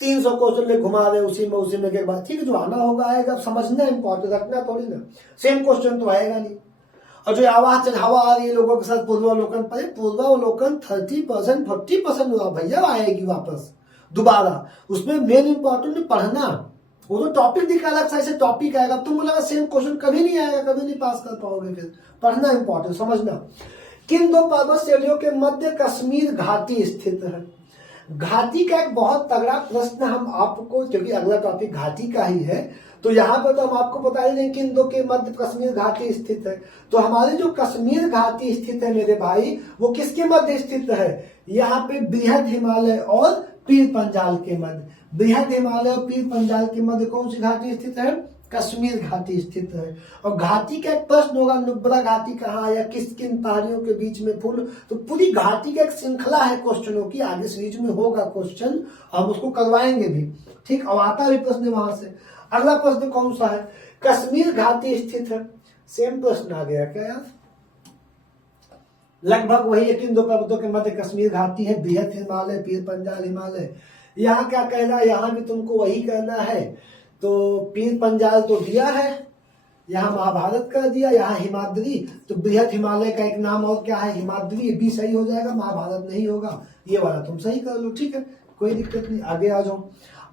300 क्वेश्चन में घुमा रहे उसी में के बाद। ठीक है, जो आना होगा आएगा, समझना इंपॉर्टेंट, रखना थोड़ी ना। सेम क्वेश्चन तो आएगा नहीं। और जो आवाज हवा आ रही है लोगों के साथ पूर्वावलोकन पर, पूर्वावलोकन 30% 40% भैया आएगी वापस दोबारा। उसमें मेन इंपॉर्टेंट पढ़ना, वो तो टॉपिक दिखा रहा है, टॉपिक आएगा। तुम बोला सेम क्वेश्चन कभी नहीं आएगा, कभी नहीं पास कर पाओगे। फिर पढ़ना इंपॉर्टेंट, समझना। किन 2 पर्वत श्रेणियों के मध्य कश्मीर घाटी स्थित है? घाटी का एक बहुत तगड़ा प्रश्न हम आपको, क्योंकि अगला टॉपिक घाटी का ही है, तो यहाँ पर तो हम आपको बता ही नहीं किन 2 के मध्य कश्मीर घाटी स्थित है। तो हमारी जो कश्मीर घाटी स्थित है मेरे भाई, वो किसके मध्य स्थित है? यहाँ पे बृहद हिमालय और पीर पंजाल के मध्य। बृहद हिमालय और पीर पंजाल के मध्य कौन सी घाटी स्थित है? कश्मीर घाटी स्थित है। और घाटी का एक प्रश्न होगा, नुब्रा घाटी कहाँ है या किस किन पहाड़ियों के बीच में फूल, तो पूरी घाटी का एक श्रृंखला है क्वेश्चनों की, आगे सीरीज में होगा क्वेश्चन, हम उसको करवाएंगे भी, ठीक। अब आता भी प्रश्न वहां से। अगला प्रश्न कौन सा है, कश्मीर घाटी स्थित है, सेम प्रश्न आ गया क्या यार, लगभग वही है, किन दो पर्वतों के मध्य कश्मीर घाटी है, बृहत हिमालय, पीर पंजाल हिमालय। यहाँ क्या कहना है, यहाँ भी तुमको वही कहना है, तो पीर पंजाल तो दिया है, यहाँ महाभारत कर दिया, यहाँ हिमाद्री, तो बृहत हिमालय का एक नाम और क्या है, हिमाद्री, भी सही हो जाएगा, महाभारत नहीं होगा, ये वाला तुम सही कर लो, ठीक है, कोई दिक्कत नहीं। आगे आ जाओ,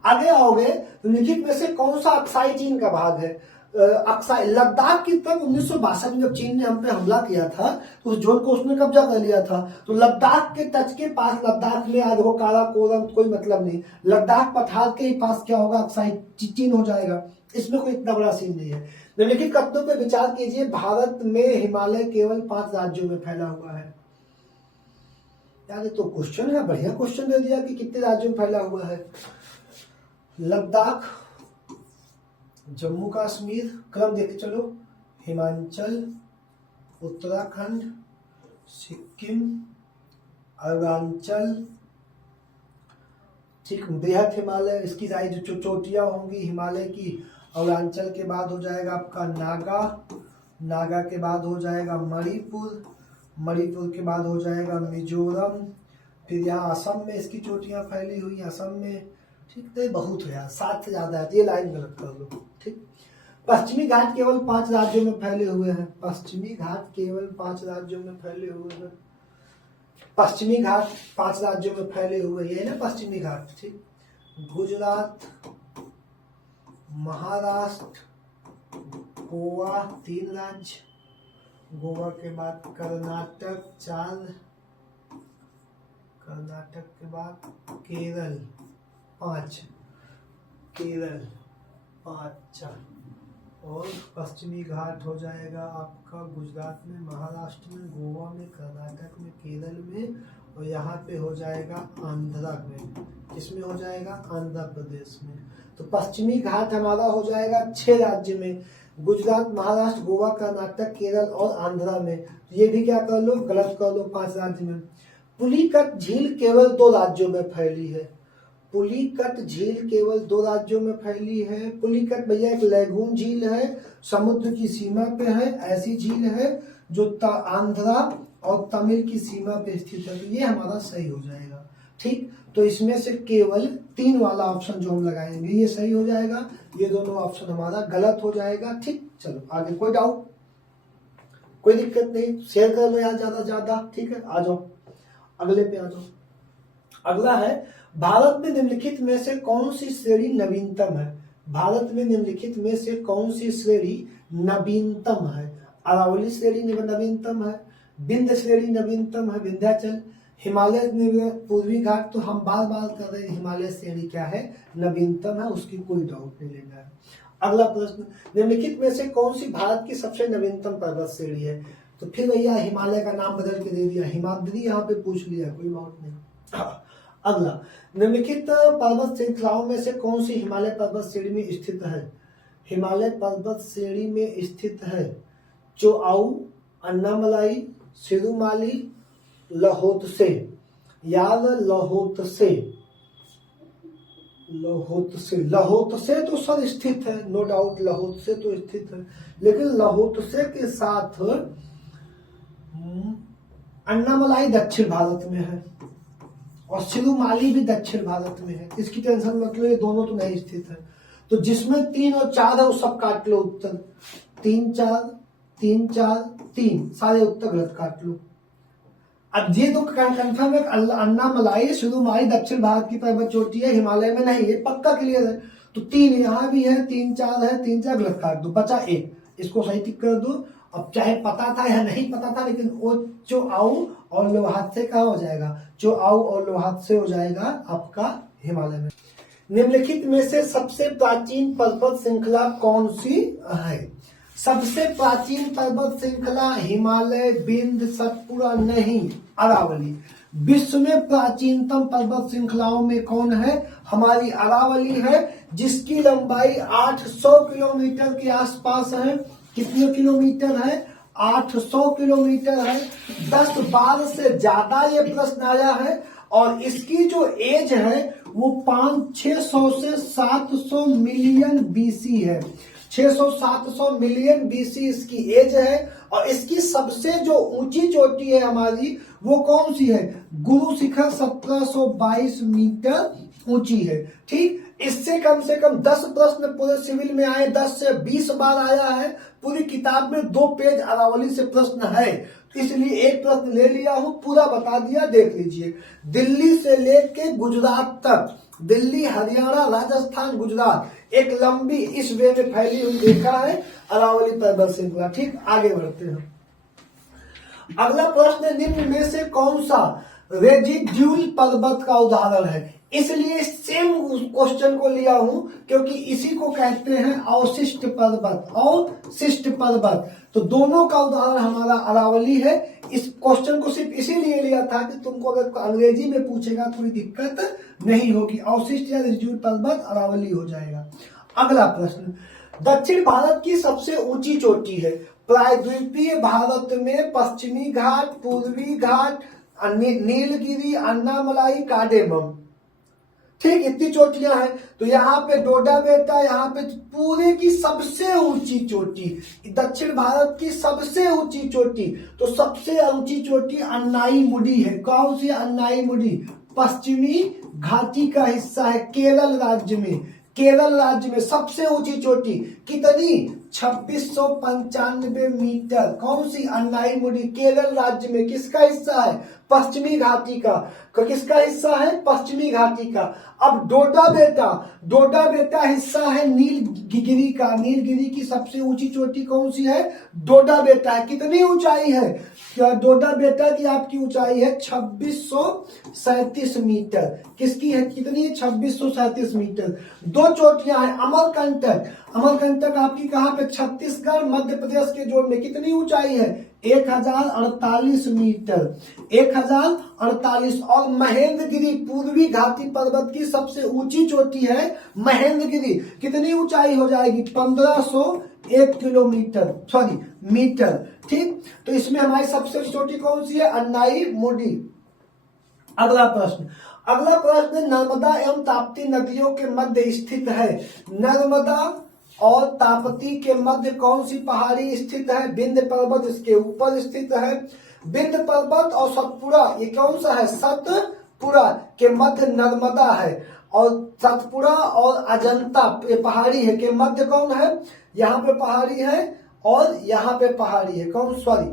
आगे आओगे तो निम्नलिखित में से कौन सा अक्साई चीन का भाग है, अक्साई लद्दाख की तरफ 1962 में जब चीन ने हम पे हमला किया था तो उस जोन को उसने कब्जा कर लिया था, तो लद्दाख के तट के पास, लद्दाख में आज हो काराकोरम कोई मतलब नहीं, लद्दाख पठार के ही पास क्या होगा, अक्साई चीन हो जाएगा, इसमें कोई इतना बड़ा सीन नहीं है। निम्नलिखित कथनों पर विचार कीजिए, भारत में हिमालय केवल 5 राज्यों में फैला हुआ है। यार ये तो क्वेश्चन है, बढ़िया क्वेश्चन दे दिया कि कितने राज्यों में फैला हुआ है, लद्दाख, जम्मू कश्मीर, क्रम देख चलो, हिमाचल, उत्तराखंड, सिक्किम, अरुणाचल, ठीक, बृहत हिमालय, इसकी सारी जो चोटियां होंगी हिमालय की, अरुणाचल के बाद हो जाएगा आपका नागा, नागा के बाद हो जाएगा मणिपुर, मणिपुर के बाद हो जाएगा मिजोरम, फिर यहाँ असम में इसकी चोटियां फैली हुई, असम में, ठीक है, बहुत है यार, 7 से ज्यादा है, ये लाइन गलत कर लो, ठीक। पश्चिमी घाट केवल 5 राज्यों में फैले हुए हैं, पश्चिमी घाट केवल 5 राज्यों में फैले हुए हैं, पश्चिमी घाट 5 राज्यों में फैले हुए, ये ना पश्चिमी घाट, ठीक। गुजरात, महाराष्ट्र, गोवा 3 राज्य, गोवा के बाद कर्नाटक 4, कर्नाटक के बाद केरल 5, केरल 5, और पश्चिमी घाट हो जाएगा आपका गुजरात में, महाराष्ट्र में, गोवा में, कर्नाटक में, केरल में, और यहाँ पे हो जाएगा आंध्रा में, किसमें हो जाएगा, आंध्र प्रदेश में। तो पश्चिमी घाट हमारा हो जाएगा 6 राज्य में, गुजरात, महाराष्ट्र, गोवा, कर्नाटक, केरल और आंध्रा में। ये भी क्या कर लो, गलत कर लो, 5 राज्य में। पुलिकट झील केवल 2 राज्यों में फैली है, पुलिकट झील केवल 2 राज्यों में फैली है। पुलिकट भैया एक लैगून झील है, समुद्र की सीमा पे है, ऐसी झील है जो आंध्रा और तमिल की सीमा पे स्थित है, तो ये हमारा सही हो जाएगा, ठीक। तो इसमें से केवल 3 वाला ऑप्शन जो हम लगाएंगे ये सही हो जाएगा, ये दोनों ऑप्शन हमारा गलत हो जाएगा, ठीक। चलो आगे, कोई डाउट, कोई दिक्कत नहीं, शेयर कर लो यार ज्यादा, ठीक है। आ जाओ अगले पे, आ जाओ। अगला है, भारत में निम्नलिखित में से कौन सी श्रेणी नवीनतम है, भारत में निम्नलिखित में से कौन सी श्रेणी नवीनतम है, अरावली श्रेणी नवीनतम है, विंध्य श्रेणी नवीनतम है, विंध्याचल, हिमालय पूर्वी घाट, तो हम बार बार कर रहे हैं हिमालय श्रेणी क्या है, नवीनतम है, उसकी कोई डाउट नहीं लेना है। अगला प्रश्न, निम्नलिखित में से कौन सी भारत की सबसे नवीनतम पर्वत श्रेणी है, तो फिर भैया हिमालय का नाम बदल के दे दिया, हिमाद्री यहाँ पे पूछ लिया, कोई बात नहीं। अगला, निम्नलिखित पर्वत श्रृंखलाओं में से कौन सी हिमालय पर्वत श्रेणी में स्थित है, हिमालय पर्वत श्रेणी में स्थित है चोआऊ, अन्नामलाई, सिरुमाली, लहोत्से, याद लहोत्से, लहोत्से तो सर स्थित है, नो डाउट लहोत्से तो स्थित है, लेकिन लहोत्से के साथ अन्नामलाई दक्षिण भारत में है और सिरुमाली भी दक्षिण भारत में है, इसकी टेंशन मत लो, ये दोनों तो नहीं स्थित है। तो जिसमें 3 और 4 है वो सब काट लो उत्तर, 3 4 3 4 3 सारे उत्तर गलत काट लो। अब ये तो कंफर्म है, अन्नामलाई सिरुमाली दक्षिण भारत की पर्वत चोटी है, हिमालय में नहीं है, पक्का क्लियर है। तो 3 यहाँ भी है, 3 4 है, 3 4 गलत काट दो, बचा 1, इसको सही टिक कर दो। अब चाहे पता था या नहीं पता था, लेकिन वो चोआऊ और लोहात्से कहाँ हो जाएगा, चोआऊ और लोहात्से हो जाएगा आपका हिमालय में। निम्नलिखित में से सबसे प्राचीन पर्वत श्रृंखला कौन सी है, सबसे प्राचीन पर्वत श्रृंखला हिमालय, विंध्य, सतपुड़ा नहीं, अरावली। विश्व में प्राचीनतम पर्वत श्रृंखलाओं में कौन है? हमारी अरावली है, जिसकी लंबाई 800 किलोमीटर के आसपास है। कितने किलोमीटर है? 800 किलोमीटर है। 10 बार से ज्यादा ये प्रश्न आया है। और इसकी जो एज है वो 500-600 से 700 मिलियन बीसी है। 600-700 मिलियन बीसी इसकी एज है। और इसकी सबसे जो ऊंची चोटी है हमारी, वो कौन सी है? गुरु शिखर 1722 मीटर ऊंची है। ठीक, इससे कम से कम 10 प्रश्न पूरे सिविल में आए, 10 से 20 बार आया है। पूरी किताब में 2 पेज अरावली से प्रश्न है, तो इसलिए एक प्रश्न ले लिया हूं, पूरा बता दिया, देख लीजिए। दिल्ली से लेके गुजरात तक, दिल्ली, हरियाणा, राजस्थान, गुजरात, एक लंबी इस वे में फैली हुई रेखा है अरावली पर्वत श्रृंखला। ठीक, आगे बढ़ते हैं। अगला प्रश्न, निम्न में से कौन सा रेजिड्यूल पर्वत का उदाहरण है? इसलिए सेम क्वेश्चन को लिया हूं क्योंकि इसी को कहते हैं अवशिष्ट पर्वत। अवशिष्ट पर्वत, तो दोनों का उदाहरण हमारा अरावली है। इस क्वेश्चन को सिर्फ इसीलिए लिया था कि तुमको अगर अंग्रेजी में पूछेगा कोई दिक्कत नहीं होगी। अवशिष्ट या रेजिड्यूल पर्वत अरावली हो जाएगा। अगला प्रश्न, दक्षिण भारत की सबसे ऊंची चोटी है। प्रायद्वीपीय भारत में पश्चिमी घाट, पूर्वी घाट, नीलगिरी, अन्नामलाई, कार्डेमम। ठीक, इतनी चोटियां हैं। तो यहाँ पे डोडा बेटा, यहाँ पे पूरे की सबसे ऊंची चोटी, दक्षिण भारत की सबसे ऊंची चोटी, तो सबसे ऊंची चोटी अन्नाई मुडी है। कौन सी? अन्नाई मुडी पश्चिमी घाटी का हिस्सा है, केरल राज्य में। केरल राज्य में सबसे ऊंची चोटी कितनी? 2695 मीटर। कौन सी? अन्नाई मुडी, केरल राज्य में। किसका हिस्सा है? पश्चिमी घाटी का। किसका हिस्सा है? पश्चिमी घाटी का। अब डोडा बेटा, डोडा बेटा हिस्सा है नीलगिरी का। नीलगिरी की सबसे ऊंची चोटी कौन सी है? डोडा बेटा है। कितनी ऊंचाई है? डोडा बेटा की आपकी ऊंचाई है 2637 मीटर। किसकी है? कितनी है? 2637 मीटर। 2 चोटियां हैं। अमरकंटक, अमरकंटक आपकी कहां पे? छत्तीसगढ़, मध्य प्रदेश के जोड़ में। कितनी ऊंचाई है? 1048 मीटर। 1048। और महेंद्रगिरी, पूर्वी घाटी पर्वत की सबसे ऊंची चोटी है महेंद्रगिरी। कितनी ऊंचाई हो जाएगी? 1501 किलोमीटर, सॉरी मीटर। ठीक, तो इसमें हमारी सबसे चोटी कौन सी है? अन्नाई मुडी। अगला प्रश्न, अगला प्रश्न, नर्मदा एवं ताप्ती नदियों के मध्य स्थित है। नर्मदा और ताप्ती के मध्य कौन सी पहाड़ी स्थित है? विंध्य पर्वत इसके ऊपर स्थित है। विंध्य पर्वत और सतपुड़ा, ये कौन सा है? सतपुड़ा के मध्य नर्मदा है। और सतपुड़ा और अजंता ये पहाड़ी है के मध्य कौन है? यहाँ पे पहाड़ी है और यहाँ पे पहाड़ी है। कौन? सॉरी,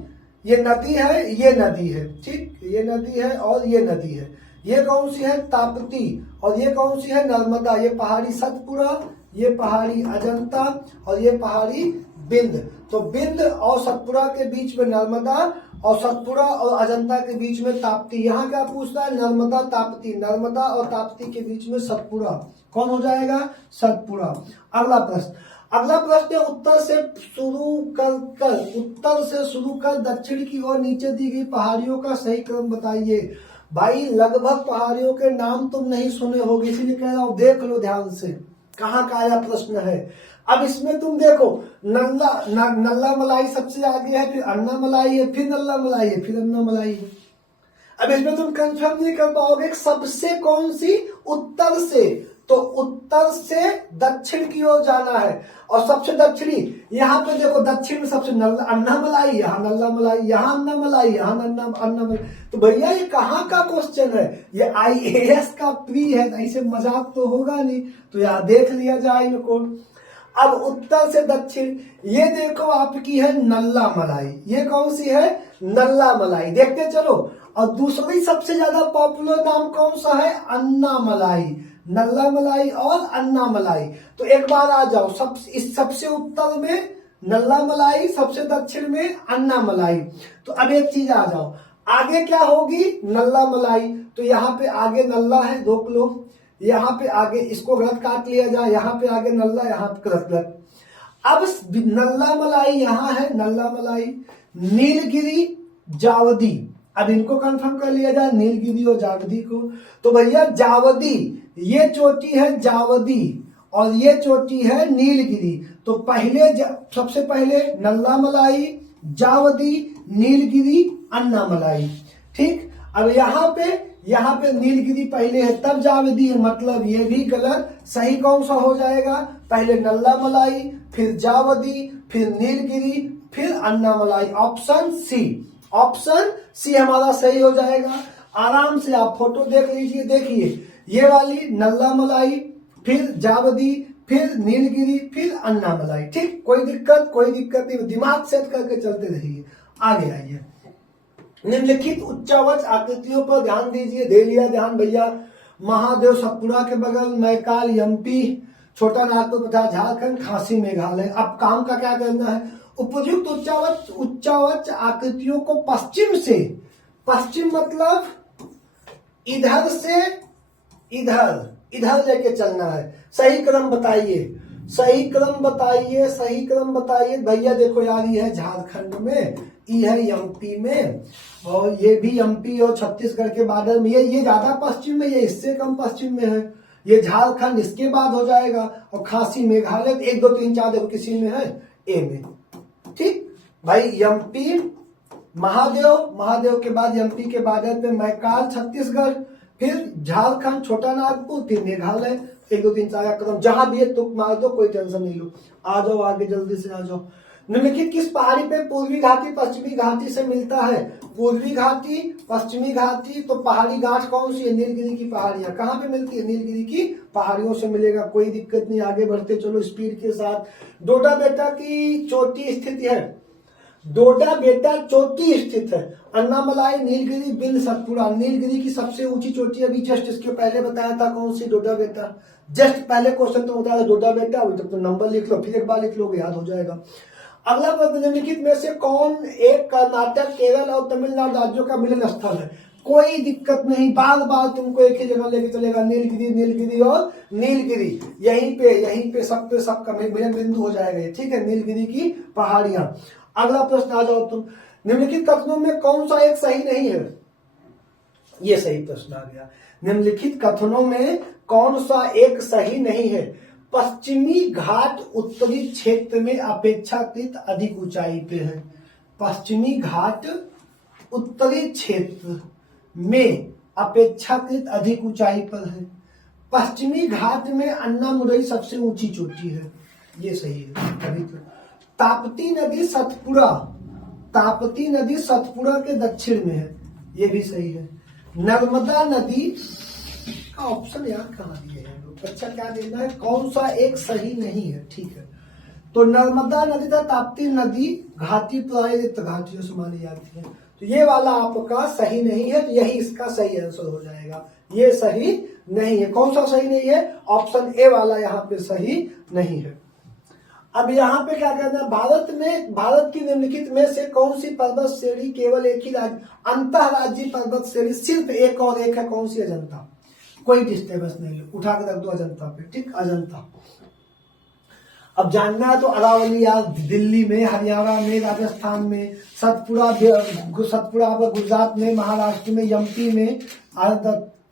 ये नदी है, ये नदी है। ठीक, ये नदी है और ये नदी है। ये कौन सी है? ताप्ती। और ये कौन सी है? नर्मदा। ये पहाड़ी सतपुड़ा, ये पहाड़ी अजंता और ये पहाड़ी विंध्य। तो विंध्य और सतपुड़ा के बीच में नर्मदा और सतपुड़ा और अजंता के बीच में ताप्ती। यहाँ क्या पूछता है? नर्मदा ताप्ती। नर्मदा और ताप्ती के बीच में सतपुड़ा। कौन हो जाएगा? सतपुड़ा। अगला प्रश्न, अगला प्रश्न, उत्तर से शुरू कर दक्षिण की ओर नीचे दी गई पहाड़ियों का सही क्रम बताइए। भाई लगभग पहाड़ियों के नाम तुम नहीं सुने होगे, इसीलिए कह रहा हूं देख लो ध्यान से कहाँ का आया प्रश्न है। अब इसमें तुम देखो, नल्ला मलाई सबसे आगे है, फिर अन्ना मलाई है, फिर नल्ला मलाई है, फिर अन्ना मलाई है। अब इसमें तुम कंफर्म नहीं कर पाओगे सबसे कौन सी? उत्तर से। तो उत्तर से दक्षिण की ओर जाना है। और सबसे दक्षिणी यहाँ पे देखो, दक्षिण में सबसे अन्ना मलाई, यहाँ नल्ला मलाई, यहाँ अन्ना मलाई, यहाँ अन्ना मलाई। तो भैया ये कहाँ का क्वेश्चन है? ये IAS का प्री है, ऐसे मजाक तो होगा नहीं। तो यहाँ देख लिया जाए इनको। अब उत्तर से दक्षिण, ये देखो आपकी है नल्ला मलाई। ये कौन सी है? नल्ला मलाई। देखते चलो। और दूसरी सबसे ज्यादा पॉपुलर नाम कौन सा है? अन्ना मलाई। नल्ला मलाई और अन्ना मलाई। तो एक बार आ जाओ, सबसे उत्तर में नल्ला मलाई, सबसे दक्षिण में अन्ना मलाई। तो अब एक चीज आ जाओ, आगे क्या होगी? नल्ला मलाई। तो यहाँ पे आगे नल्ला है, रोक लो। यहाँ पे आगे इसको गलत काट लिया जाए, यहाँ पे आगे नल्ला, यहाँ पे गलत। अब नल्ला मलाई यहाँ है, नल्ला मलाई। नीलगिरी जावदी, अब इनको कंफर्म कर लिया जाए, नीलगिरी और जावदी को। तो भैया जावदी, ये चोटी है जावदी और ये चोटी है नीलगिरी। तो पहले सबसे पहले नल्लामलाई, जावदी, नीलगिरी, अन्नामलाई। ठीक, अब यहाँ पे नीलगिरी पहले है तब जावदी है, मतलब ये भी गलत। सही कौन सा हो जाएगा? पहले नल्लामलाई, फिर जावदी, फिर नीलगिरी, फिर Annamalai. Option C, option C हमारा सही हो जाएगा। आराम से आप फोटो देख लीजिए, देखिए ये वाली नल्लामलाई, फिर जावदी, फिर नीलगिरी, फिर अन्नामलाई। ठीक, कोई दिक्कत नहीं, दिमाग सेट करके चलते रहिए। आगे आइए, निम्नलिखित उच्चावच आकृतियों पर ध्यान दीजिए। दे लिया ध्यान भैया। महादेव सतपुड़ा के बगल, मैकाल एमपी, छोटा नागपुर तथा झारखंड, खांसी मेघालय। अब काम का क्या करना है? उपयुक्त उच्चावच आकृतियों को पश्चिम से, पश्चिम मतलब इधर से इधर लेके चलना है। सही क्रम बताइए, सही क्रम बताइए, सही क्रम बताइए भैया। देखो यार, ये है झारखंड में, ये है एमपी में, और ये भी एमपी और छत्तीसगढ़ के बॉर्डर में। ये ज्यादा पश्चिम में, ये इससे कम पश्चिम में है। ये झारखंड इसके बाद हो जाएगा, और खांसी मेघालय 1 2 3 4 देखो किसी में है, ए में। ठीक भाई, एमपी महादेव के बाद एमपी के बॉर्डर पे मैकाल छत्तीसगढ़, फिर झारखंड छोटा नागपुर, फिर मेघालय। 1 2 3 4 कदम जहां भी है तुक मार दो, कोई टेंशन नहीं लो। आ जाओ आगे, जल्दी से आ जाओ। निम्नलिखित किस पहाड़ी पे पूर्वी घाटी पश्चिमी घाटी से मिलता है? पूर्वी घाटी, पश्चिमी घाटी। तो पहाड़ी गांठ कौन सी है? नीलगिरी की पहाड़ियां। कहाँ पे मिलती है? नीलगिरी की पहाड़ियों से मिलेगा, कोई दिक्कत नहीं। आगे बढ़ते चलो स्पीड के साथ। डोडा बेटा की चोटी स्थित है, डोडा बेटा चोटी स्थित है। अन्नामलाई, नीलगिरी, बिंद, सतपुड़ा। नीलगिरी की सबसे ऊंची चोटी अभी जस्ट इसके पहले बताया था, कौन सी? डोडा बेटा। जस्ट पहले क्वेश्चन तो बताया था डोडा बेटा। अभी तक तो नंबर लिख लो, फिर एक बार लिख लोगे, याद हो जाएगा। अगला प्रश्न, निम्नलिखित में से कौन एक कर्नाटक, केरल और तमिलनाडु राज्यों का मिलन स्थल है? कोई दिक्कत नहीं, बार बार तुमको एक ही जगह लेके चलेगा, नीलगिरी, नीलगिरी और नीलगिरी। यहीं पे सब का मिलन बिंदु हो जाएगा ये। ठीक है, नीलगिरी की पहाड़ियां। अगला प्रश्न आ जाओ तुम। निम्नलिखित कथनों में कौन सा एक सही नहीं है? ये सही प्रश्न आ गया। निम्नलिखित कथनों में कौन सा एक सही नहीं है? पश्चिमी घाट उत्तरी क्षेत्र में अपेक्षाकृत अधिक ऊंचाई पे है। पश्चिमी घाट उत्तरी क्षेत्र में अपेक्षाकृत अधिक ऊंचाई पर है। पश्चिमी घाट में अन्नामुरई सबसे ऊंची चोटी है, ये सही है। अभी तो ताप्ती नदी सतपुड़ा के दक्षिण में है, ये भी सही है। नर्मदा नदी का ऑप्शन यार कहाँ दिए हैं लोग? अच्छा, क्या देना है? कौन सा एक सही नहीं है? ठीक है, तो नर्मदा नदी तथा ताप्ती नदी घाटी प्रायः घाटियों से मानी जाती है। तो ये वाला आपका सही नहीं है, तो यही इसका सही आंसर हो जाएगा। ये सही नहीं है। कौन सा सही नहीं है? ऑप्शन ए वाला यहाँ पे सही नहीं है। अब यहाँ पे क्या करना है? भारत की निम्नलिखित में से कौन सी पर्वत श्रेणी केवल एक ही राज्य, अंतरराज्यीय पर्वत श्रेणी सिर्फ एक और एक है? कौन सी? अजंता। कोई डिस्टर्बेंस नहीं है, उठा के रख दो अजंता पे। ठीक, अजंता। अब जानना है तो अरावली यार दिल्ली में, हरियाणा में, राजस्थान में, सतपुड़ा गुजरात में, महाराष्ट्र में, एमपी में,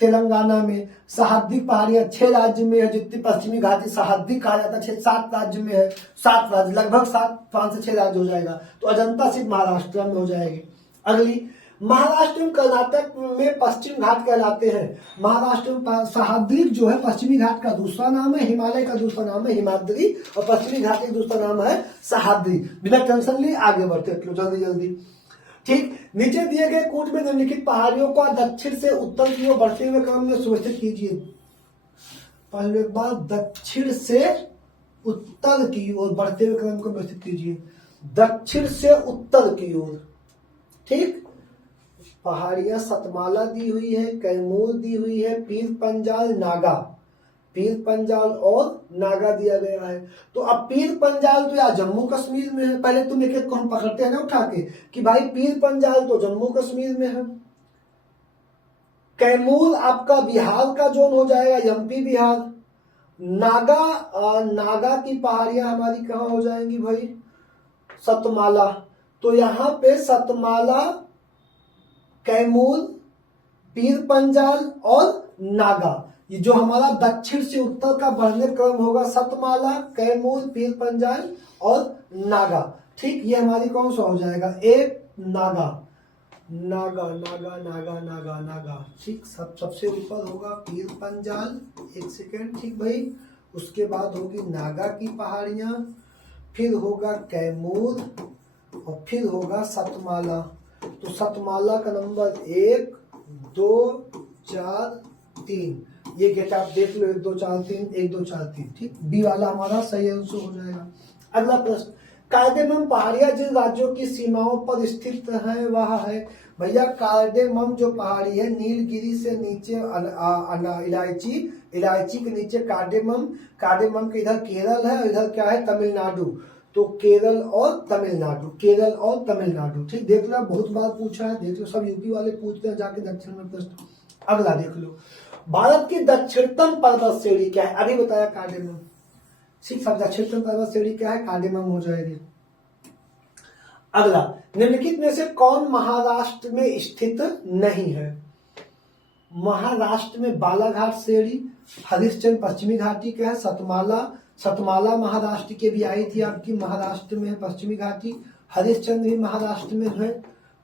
तेलंगाना में। सहाद्री पहाड़ियां 6 राज्य में है। जितनी पश्चिमी घाटी सहाद्री कहा जाता है, 7 राज्य में है। 7 राज्य, लगभग 5 से 6 राज्य हो जाएगा। तो अजंता सिर्फ महाराष्ट्र में हो जाएगी। अगली, महाराष्ट्र एवं कर्नाटक में पश्चिम घाट कहलाते हैं। महाराष्ट्र में सहाद्री जो है पश्चिमी घाट का दूसरा नाम है, हिमालय का दूसरा नाम है हिमाद्री, और पश्चिमी घाट का दूसरा नाम है सहाद्री। बिना टेंशन लिए आगे बढ़ते जल्दी जल्दी। ठीक, नीचे दिए गए कूट में निम्नलिखित पहाड़ियों को दक्षिण से उत्तर की ओर बढ़ते हुए क्रम में सुव्यवस्थित कीजिए। पहले एक बार दक्षिण से उत्तर की ओर बढ़ते हुए क्रम को व्यवस्थित कीजिए। दक्षिण से उत्तर की ओर। ठीक, पहाड़ियां सतमाला दी हुई है, कैमूर दी हुई है, पीर पंजाल और नागा दिया गया है। तो अब पीर पंजाल तो यार जम्मू कश्मीर में है। पहले तुम एक एक को हम पकड़ते हैं ना उठा के कि भाई पीर पंजाल तो जम्मू कश्मीर में है। कैमूर आपका बिहार का जोन हो जाएगा, एमपी बिहार। नागा की पहाड़ियां हमारी कहाँ हो जाएंगी भाई? सतमाला। तो यहाँ पे सतमाला कैमूर, पीर पंजाल और नागा। ये जो हमारा दक्षिण से उत्तर का बढ़ने क्रम होगा, सतमाला, कैमूर, पीर पंजाल और नागा। ठीक, ये हमारी कौन सा हो जाएगा, ए नागा, नागा नागा नागा नागा नागा। ठीक, सबसे ऊपर होगा पीर पंजाल, एक सेकेंड, ठीक भाई। उसके बाद होगी नागा की पहाड़ियां, फिर होगा कैमूर और फिर होगा सतमाला। तो सतमाला का नंबर 1 2 4 3, ये गेट आप देख लो, 1 2 4 3, 1 2 4 3। ठीक, बी वाला हमारा सही आंसर हो जाएगा। अगला प्रश्न, कार्डेमम पहाड़ियां जिन राज्यों की सीमाओं पर स्थित है वह है। भैया कार्डेमम जो पहाड़ी है, नीलगिरी से नीचे इलायची के नीचे कार्डेमम, कार्डेमम के इधर केरल है और इधर क्या है, तमिलनाडु। तो केरल और तमिलनाडु, केरल और तमिलनाडु। ठीक, देख लो, बहुत बार पूछा है, देख लो, सब यूपी वाले पूछते हैं जाके दक्षिण में प्रश्न। अगला देख लो, भारत की दक्षिणतम पर्वत श्रेणी क्या है, अभी बताया कार्डेमम। ठीक, सब दक्षिणतम पर्वत श्रेणी क्या है, कार्डेमम हो जाएगी। अगला, निम्नलिखित में से कौन महाराष्ट्र में स्थित नहीं है। महाराष्ट्र में बालाघाट श्रेणी, हरिश्चंद्र पश्चिमी घाटी क्या है, सतमाला महाराष्ट्र के भी आई थी आपकी, महाराष्ट्र में है पश्चिमी घाटी। हरिश्चंद्र भी महाराष्ट्र में है,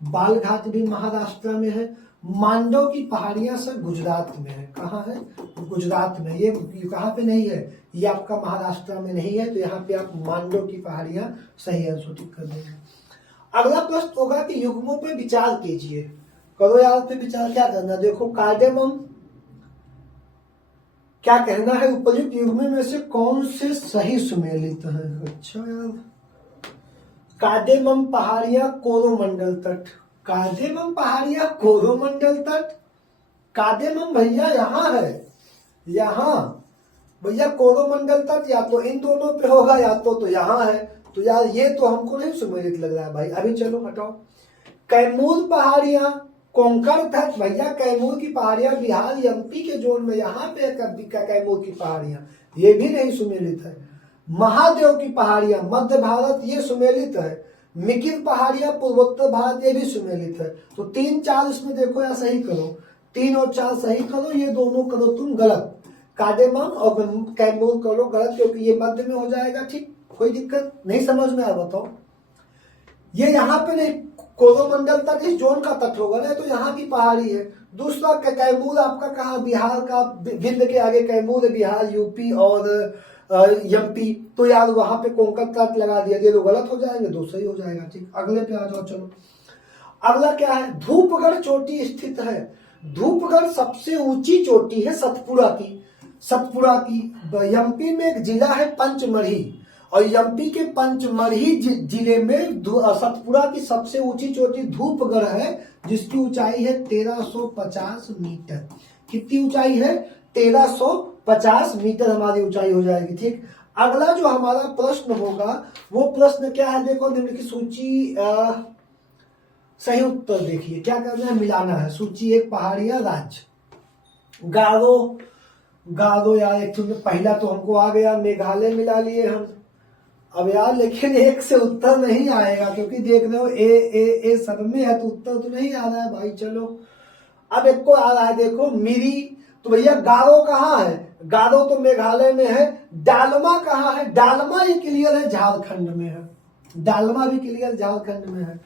बालघाट भी महाराष्ट्र में है। मांडव की पहाड़ियां सब गुजरात में है। कहाँ है, गुजरात में। ये कहाँ पे नहीं है, ये आपका महाराष्ट्र में नहीं है, तो यहाँ पे आप मांडव की पहाड़ियां सही आंसर टिक कर देंगे। अगला प्रश्न होगा कि युग्मों पे विचार कीजिए। करो यार, पे विचार क्या करना, देखो कार्डेमम क्या कहना है, उपयुक्त युग्म में से कौन से सही सुमेलित है। अच्छा यार, कार्डेमम पहाड़ियां कोरोमंडल तट, कार्डेमम पहाड़ियां कोरोमंडल तट, कार्डेमम भैया यहाँ है, यहाँ भैया कोरोमंडल तट, या तो इन दोनों पे होगा या तो यहाँ है। तो यार ये तो हमको नहीं सुमेलित लग रहा है भाई, अभी चलो हटाओ। कैमूर पहाड़ियां कोंकण तट, भैया कैमूर की पहाड़ियां बिहार एमपी के जोन में, यहाँ पे कैमूर की पहाड़ियां, ये भी नहीं सुमेलित है। महादेव की पहाड़ियां मध्य भारत, ये सुमेलित है। मिकिर पहाड़ियां पूर्वोत्तर भारत, ये भी सुमेलित है। तो 3 4 इसमें देखो या सही करो, 3 और 4 सही करो, ये दोनों करो तुम गलत। कार्डेमम और कैमूर करो गलत, क्योंकि ये मध्य में हो जाएगा। ठीक, कोई दिक्कत नहीं, समझ में आ बताओ। ये यहाँ पे नहीं, कोरोमंडल तक इस जोन का तट होगा ना, तो यहाँ की पहाड़ी है। दूसरा कैमूर आपका कहा, बिहार का, विंध्य के आगे कैमूर है, बिहार यूपी और एमपी, तो यार वहां पे कोंकण तट लगा दिया, ये तो गलत हो जाएंगे, दो सही हो जाएगा। ठीक, अगले पे आ जाओ। चलो, अगला क्या है, धूपगढ़ चोटी स्थित है। धूपगढ़ सबसे ऊंची चोटी है सतपुड़ा की, सतपुड़ा की। एमपी में एक जिला है पंचमढ़ी, और एमपी के पंचमढ़ी जिले में सतपुड़ा की सबसे ऊंची चोटी धूपगढ़ है, जिसकी ऊंचाई है 1350 मीटर। कितनी ऊंचाई है, 1350 मीटर हमारी ऊंचाई हो जाएगी। ठीक, अगला जो हमारा प्रश्न होगा वो प्रश्न क्या है, देखो निम्नलिखित सूची, सही उत्तर देखिए, क्या करना है, मिलाना है। सूची 1 पहाड़ियां राज्य, गारो यार, एक पहला तो हमको आ गया, मेघालय मिला लिए हम। अब यार लेकिन एक से उत्तर नहीं आएगा, क्योंकि देख रहे हो ए सब में है, तो उत्तर तो नहीं आ रहा है भाई। चलो, अब एक को आ रहा है, देखो मिरी, तो भैया गारो कहाँ है, गारो तो मेघालय में है। डालमा कहाँ है, डालमा ये क्लियर है झारखंड में है, डालमा भी क्लियर झारखंड में है।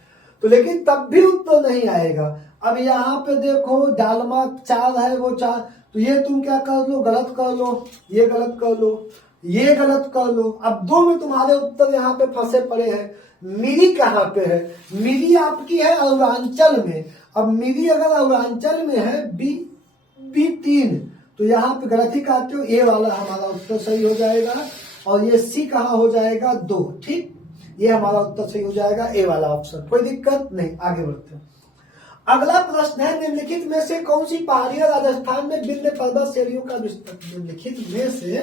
तो लेकिन तब भी उत्तर नहीं आएगा। अब यहाँ पे देखो डालमा 4 है, वो 4, तो ये तुम क्या कर लो, गलत कर लो, ये गलत कर लो, ये गलत कर लो। अब 2 में तुम्हारे उत्तर यहाँ पे फंसे पड़े हैं। मिरी कहाँ पे है, मिरी आपकी है अरुणाचल में। अब मिरी अगर अरुणाचल में है, बी 3, तो यहाँ पे गलत ही काटते हो, ए वाला हमारा उत्तर सही हो जाएगा। और ये सी कहाँ हो जाएगा, 2। ठीक, ये हमारा उत्तर सही हो जाएगा, ए वाला ऑप्शन, कोई दिक्कत नहीं। आगे बढ़ते हैं। अगला प्रश्न है, निम्नलिखित में से कौन सी पहाड़ियां राजस्थान में विंध्य पर्वत श्रेणियों का विस्तार, निम्नलिखित में से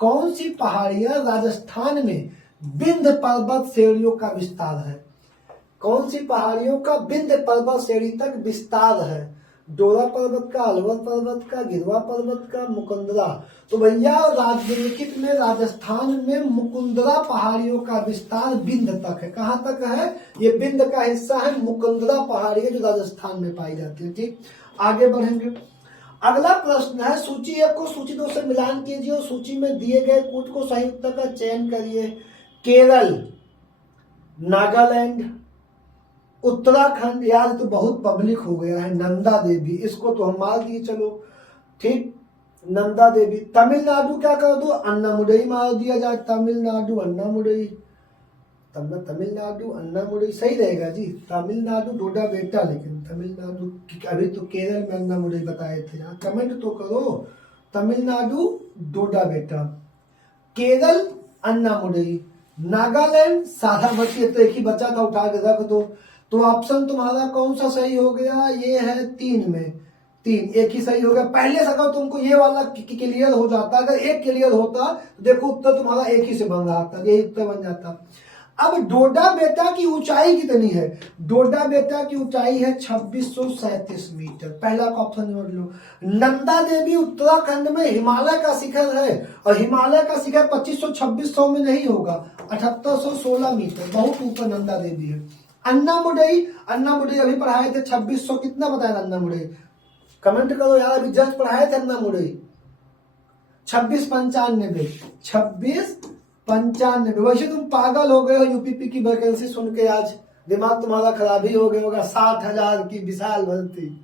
कौन सी पहाड़ियां राजस्थान में विंध्य पर्वत श्रेणियों का विस्तार है। कौन सी पहाड़ियों का विंध्य पर्वत श्रेणी तक विस्तार है। डोरा पर्वत का, अलवर पर्वत का, गिरवा पर्वत का, मुकुंदरा। तो भैया निम्नलिखित में राजस्थान में मुकुंदरा पहाड़ियों का विस्तार बिंद तक है। कहाँ तक है? ये बिंद का हिस्सा है, मुकुंदरा पहाड़ी है जो राजस्थान में पाई जाती है। ठीक, आगे बढ़ेंगे। अगला प्रश्न है, सूची 1 को सूची 2 से मिलान कीजिए और सूची में दिए गए कूट को सही उत्तर का चयन करिए। केरल, नागालैंड, उत्तराखंड, यार तो बहुत पब्लिक हो गया है, नंदा देवी, इसको तो हम मार दिए, चलो ठीक, नंदा देवी। तमिलनाडु क्या कर दो? अन्नामुडई मार दिया जाए, तमिलनाडु अन्नामुडई, तब ना तमिलनाडु अन्नामुडई सही रहेगा जी, तमिलनाडु डोडा बेटा, लेकिन तमिलनाडु अभी तो केरल में अन्नामुडई बताए थे यार, कमेंट तो करो। तमिलनाडु डोडा बेटा, केरल अन्नामुडई, नागालैंड साधामती, तो एक ही बचा था, उठा के रख दो। तो ऑप्शन तुम्हारा कौन सा सही हो गया? ये है 3 में 3, एक ही सही हो गया। पहले से अगर तुमको ये वाला क्लियर हो जाता, अगर एक क्लियर होता तो देखो उत्तर तुम्हारा एक ही से बन रहा था, यही उत्तर बन जाता। अब डोडा बेटा की ऊंचाई कितनी है? डोडा बेटा की ऊंचाई है 2637 मीटर, पहला का ऑप्शन जोड़ लो। नंदा देवी उत्तराखंड में हिमालय का शिखर है, और हिमालय का शिखर 2500-2600 में नहीं होगा, 7816 मीटर, बहुत ऊपर नंदा देवी है। अन्नामुडई, अन्नामुडई अभी पढ़ाए थे 2600, कितना बताया अन्नामुडई? कमेंट करो यार, अभी जस्ट पढ़ाए थे अन्नामुडई 2695, 2695। वैसे तुम पागल हो गए हो यूपीपी की वैकेंसी सुन के, आज दिमाग तुम्हारा खराब ही हो गया होगा। 60,000 की विशाल भर्ती,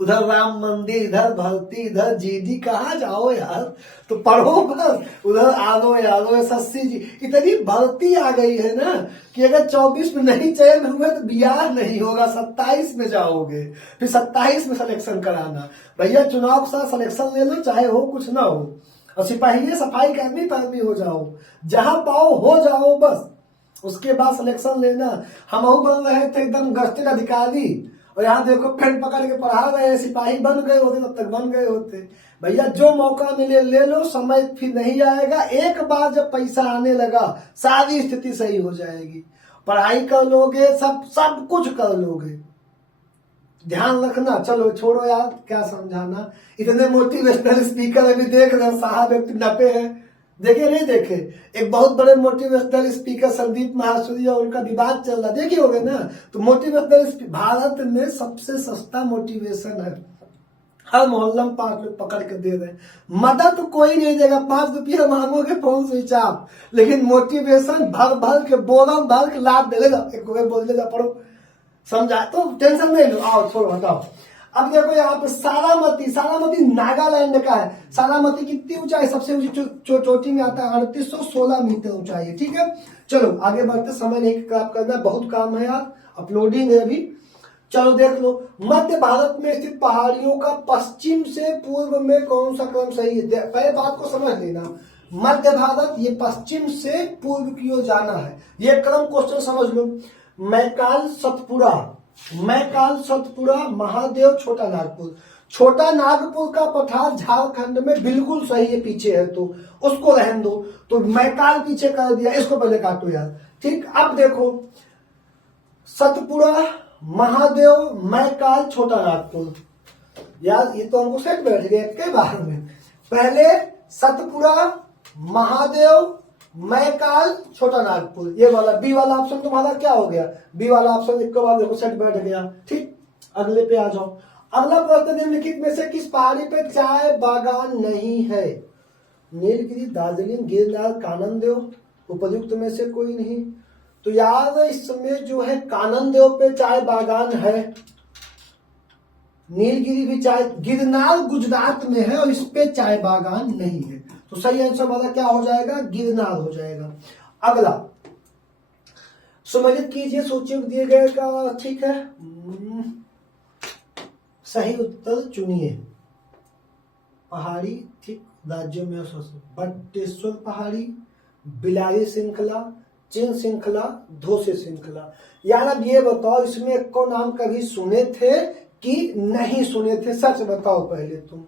उधर राम मंदिर, इधर भर्ती, इधर जीडी, कहाँ जाओ यार, तो पढ़ो बस, उधर आलो यारो एसएससी जी, इतनी भर्ती आ गई है ना कि अगर 24 में नहीं चयन हुए तो बिहार नहीं होगा, 27 में जाओगे, फिर 27 में सिलेक्शन कराना। भैया चुनाव के साथ सिलेक्शन ले लो, चाहे हो कुछ ना हो, और सिपाही सफाई कर्मी पर भी हो जाओ, जहां पाओ हो जाओ बस, उसके बाद सिलेक्शन लेना। हम बन रहे थे एकदम गस्टेड अधिकारी, और यहाँ देखो पेन पकड़ के पढ़ा रहे हैं, सिपाही बन गए होते तब तक बन गए होते। भैया जो मौका मिले ले लो, समय फिर नहीं आएगा, एक बार जब पैसा आने लगा सारी स्थिति सही हो जाएगी, पढ़ाई कर लोगे, सब कुछ कर लोगे, ध्यान रखना। चलो छोड़ो यार, क्या समझाना, इतने मोटिवेशनल स्पीकर अभी देख रहे साहब, एक नपे हैं, देखे नहीं देखे? एक बहुत बड़े मोटिवेशनल स्पीकर संदीप महासूरी और उनका विवाद चल रहा, देखे होगे ना। तो मोटिवेशनल भारत में सबसे सस्ता मोटिवेशन है, हर मोहल्ला में 5 लोग पकड़ के दे रहे हैं, मदद तो कोई नहीं देगा, 5 रुपया मांगोगे फोन स्विच ऑफ, लेकिन मोटिवेशन भर भर के बोरा भर के लाभ दे लेगा, एक बोल देगा पढ़ो, समझा? तो टेंशन नहीं लो, आओ छोड़ो हटाओ। अब देखो यहाँ पे सारामती, सारामती नागालैंड का है। सारामती कितनी ऊंचाई? सबसे ऊंची चोटी में आता है, 3816 मीटर ऊंचाई है। ठीक है, चलो आगे बढ़ते, समय नहीं खराब करना, बहुत काम है यार, अपलोडिंग है अभी। चलो देख लो, मध्य भारत में स्थित पहाड़ियों का पश्चिम से पूर्व में कौन सा क्रम सही है? पहले बात को समझ लेना, मध्य भारत ये पश्चिम से पूर्व की ओर जाना है, ये क्रम क्वेश्चन समझ लो। मैकाल, सतपुड़ा, मैकाल, सतपुड़ा, महादेव, छोटा नागपुर। छोटा नागपुर का पठार झारखंड में बिल्कुल सही है, पीछे है तो उसको रहने दो। तो मैकाल पीछे कर दिया, इसको पहले काटो यार। ठीक, अब देखो सतपुड़ा, महादेव, मैकाल, छोटा नागपुर, यार ये तो हमको सेट बैठ गया के बाहर में। पहले सतपुड़ा, महादेव, मैकाल, छोटा नागपुर, ये वाला बी वाला ऑप्शन तुम्हारा क्या हो गया? बी वाला ऑप्शन एक बार देखो सेट बैठ गया। ठीक, अगले पे आ जाओ। अगला प्रश्न, निम्नलिखित में से किस पहाड़ी पे चाय बागान नहीं है? नीलगिरी, दार्जिलिंग, गिरनार, कानन देव, उपयुक्त में से कोई नहीं। तो यार इसमें जो है कानन देव पे चाय बागान है, नीलगिरी भी चाय, गिरनार गुजरात में है और इस पे चाय बागान नहीं है। तो सही आंसर वाला क्या हो जाएगा? गिरनार हो जाएगा। अगला सम्मिलित कीजिए सूची में दिए गए का। ठीक है, सही उत्तर चुनिए। पहाड़ी, ठीक, राज्यों में बटेश्वर पहाड़ी, बिलारी श्रृंखला, चिन श्रृंखला, धोसे श्रृंखला। यार अब ये बताओ, इसमें एक को नाम कभी सुने थे कि नहीं सुने थे? सच बताओ पहले तुम।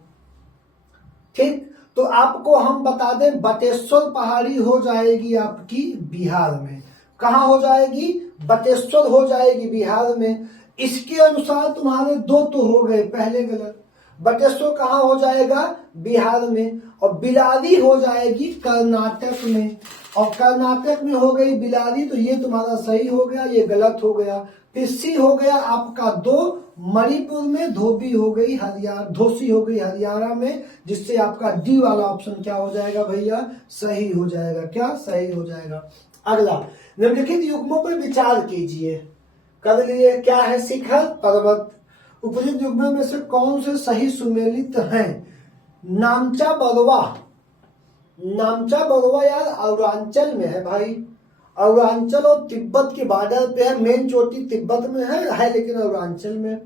ठीक, तो आपको हम बता दें, बटेश्वर पहाड़ी हो जाएगी आपकी बिहार में। कहां हो जाएगी? बटेश्वर हो जाएगी बिहार में। इसके अनुसार तुम्हारे दो तो हो गए, पहले गलत। बटेश्वर कहाँ हो जाएगा? बिहार में। और बिलारी हो जाएगी कर्नाटक में, और कर्नाटक में हो गई बिलारी, तो ये तुम्हारा सही हो गया, ये गलत हो गया। फिर सी हो गया आपका 2, मणिपुर में। धोबी हो गई हरियाणा, धोसी हो गई हरियाणा में, जिससे आपका डी वाला ऑप्शन क्या हो जाएगा भैया? सही हो जाएगा। क्या सही हो जाएगा? अगला, निम्नलिखित युग्मों पर विचार कीजिए। कर लिए, क्या है? शिखर, पर्वत। उपयुक्त युग्मों में से कौन से सही सुमेलित हैं? नामचा बरवा। नामचा बरवा यार अरुणाचल में है भाई। अरुणाचल और तिब्बत के बॉर्डर पे है। मेन चोटी तिब्बत में है लेकिन अरुणाचल में।